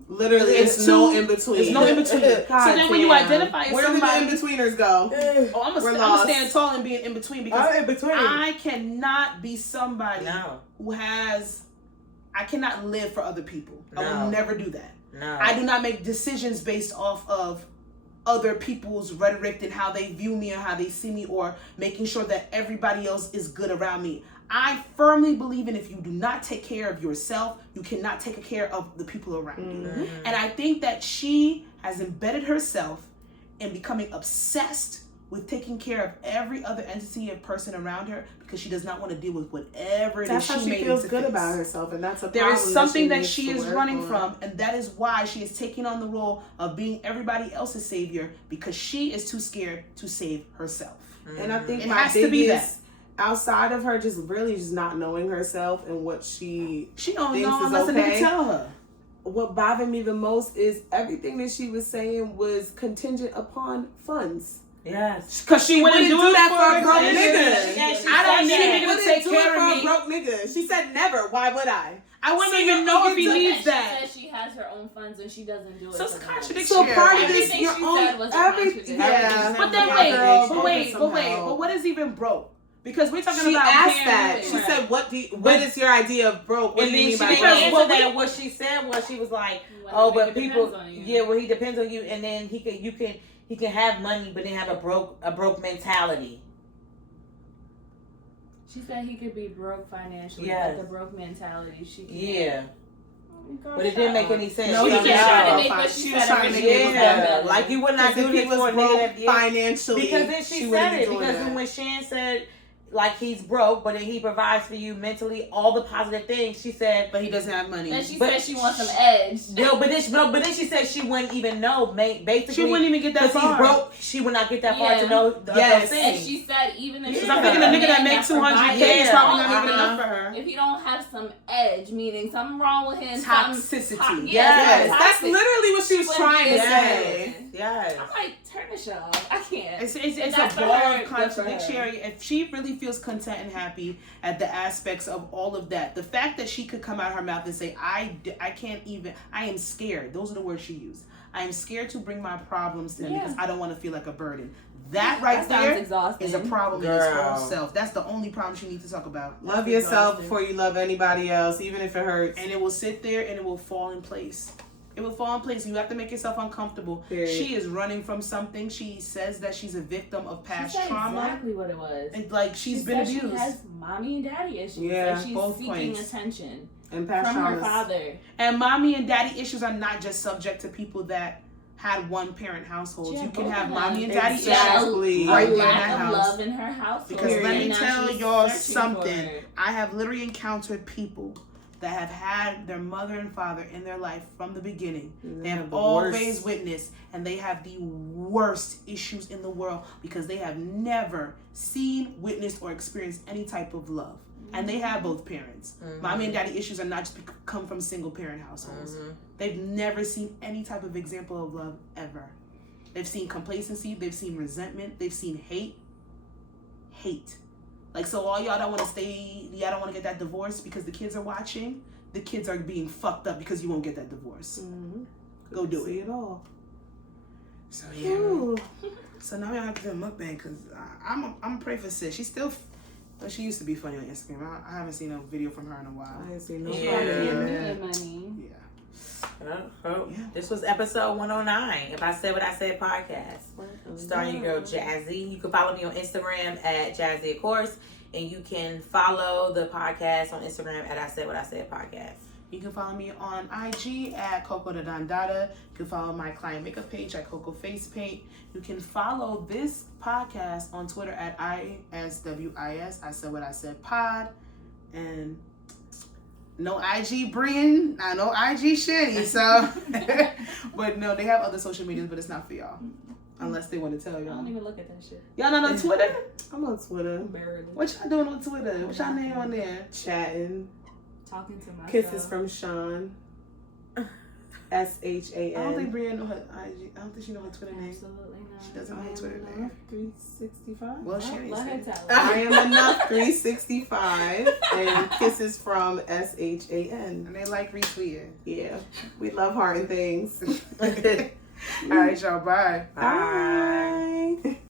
Literally, It's it's no two- in between. It's no in between. So then when you identify as where do somebody, the in betweeners go? I'm We're gonna lost. stand tall and be in between because in between. I cannot be somebody No. who has. I cannot live for other people. I No. will never do that. No. I do not make decisions based off of other people's rhetoric and how they view me or how they see me or making sure that everybody else is good around me. I firmly believe in if you do not take care of yourself, you cannot take care of the people around you. And I think that she has embedded herself in becoming obsessed with taking care of every other entity and person around her because she does not want to deal with whatever it That's is how she she made feels to good fix. about herself, and that's a There problem is something that needs she to is work running on. from, and that is why she is taking on the role of being everybody else's savior because she is too scared to save herself. And I think It my has to be biggest, outside of her just really just not knowing herself and what she don't thinks know is unless a okay. nigga tell her. What bothered me the most is everything that she was saying was contingent upon funds. Yes. Because she wouldn't do that it for a broke nigga. nigga. Yeah, she I don't said need a that. nigga to Wouldn't take do care it of for me. a broke nigga. She said never. Why would I? I wouldn't So even you know think if he it's needs She that. said she has her own funds and she doesn't do it. So it's for a the money. contradiction. So part of this, Everything your she own said was a everything. contradiction. Yeah, But then Yeah, wait, girl, but hold wait, it but wait, somehow. but what is even broke? Because we're talking She about asked paying that. rent. She said, "What is your idea of broke? What And do you then mean she by didn't broke?" answer Well, that. What she said was she was like, Well, "Oh, it but people, depends on you. yeah, well, he depends on you, and then he can have money, but then have a broke mentality." She said he could be broke financially, Yes. but the broke mentality she can. Yeah, Girl, but it shut didn't make up. any sense. No, She he was can't. just trying to Yeah, make fine. what she She said was trying to originally make was it Yeah, dumb. like you would not Because do if he this for was a broke nigga. Yeah. financially, Because then she wouldn't said be it. doing Because that. when Shan said, like, he's broke, but then he provides for you mentally all the positive things, she said, But he doesn't have money. Then she But said she wants some edge. no, but then she said she wouldn't even know, basically. She wouldn't even get that because he's far. broke, she would not get that far Yeah. to know those Yes. And things. she said even if Because she's I'm thinking a nigga that man makes that provides 200K is probably not all even of enough it, for her. if he don't have some edge, meaning something wrong with him, Toxicity. some, Yes, some that's toxic. literally what she was She trying to wouldn't be say. Yes. I'm like, turn the show off. I can't. It's If a that's for ball her, of good for her. contradictory. If she really feels content and happy at the aspects of all of that, the fact that she could come out of her mouth and say, I can't even, I am scared. Those are the words she used. I am scared to bring my problems to him because I don't want to feel like a burden. That right That sounds there exhausting. is a problem in its Girl. whole self. That's the only problem she needs to talk about. Love That's yourself exhausting. before you love anybody else, even if it hurts. And it will sit there and it will fall in place. It will fall in place. You have to make yourself uncomfortable. Period. She is running from something. She says that she's a victim of past She said trauma. exactly what it was. And like she's She been said abused. She has mommy and daddy issues. Yeah, and she's both seeking points. attention And past from her traumas. father. And mommy and daddy issues are not just subject to people that had one parent households. Yeah, You can both have of mommy them. and daddy Exactly. issues A right there in lack that of house. love in her household. Because let me And now tell she's y'all searching something. for it. I have literally encountered people that have had their mother and father in their life from the beginning. They have the always worst. witnessed, and they have the worst issues in the world because they have never seen, witnessed, or experienced any type of love. And they have both parents. Mommy and daddy issues are not just come from single parent households. They've never seen any type of example of love ever. They've seen complacency, they've seen resentment, they've seen hate. Like, so all y'all don't want to stay, y'all don't want to get that divorce because the kids are watching, the kids are being fucked up because you won't get that divorce. Go do See it. it all. So yeah. Ooh. So now we don't have to do a mukbang because I'm pray for sis. She's still, well, she used to be funny on Instagram. I haven't seen a video from her in a while. I ain't seen no Yeah. problem. Good money. Yeah. This was episode 109. If I Said What I Said podcast. Starring your girl Jazzy. You can follow me on Instagram at Jazzy, of course. And you can follow the podcast on Instagram at I Said What I Said podcast. You can follow me on IG at Coco the Dondada. You can follow my client makeup page at Coco Face Paint. You can follow this podcast on Twitter at ISWIS. I Said What I Said pod. And no IG Brian, no IG Shani. So, but no, they have other social medias, but it's not for y'all. Unless they want to tell y'all. I don't even look at that shit. Y'all not on Twitter? I'm on Twitter. Barely. What y'all doing on Twitter? What's y'all name on there? Chatting. Talking to myself. Kisses from Sean. SHAN. I don't think Brianna know her IG. I don't think she know her Twitter name. Absolutely not. She doesn't know her Twitter name. 365. Well, she ain't Let her saying. tell I am enough 365 and Kisses from SHAN. And they like retweeting. Yeah, we love heart and things. All right, y'all. Bye. Bye. Bye.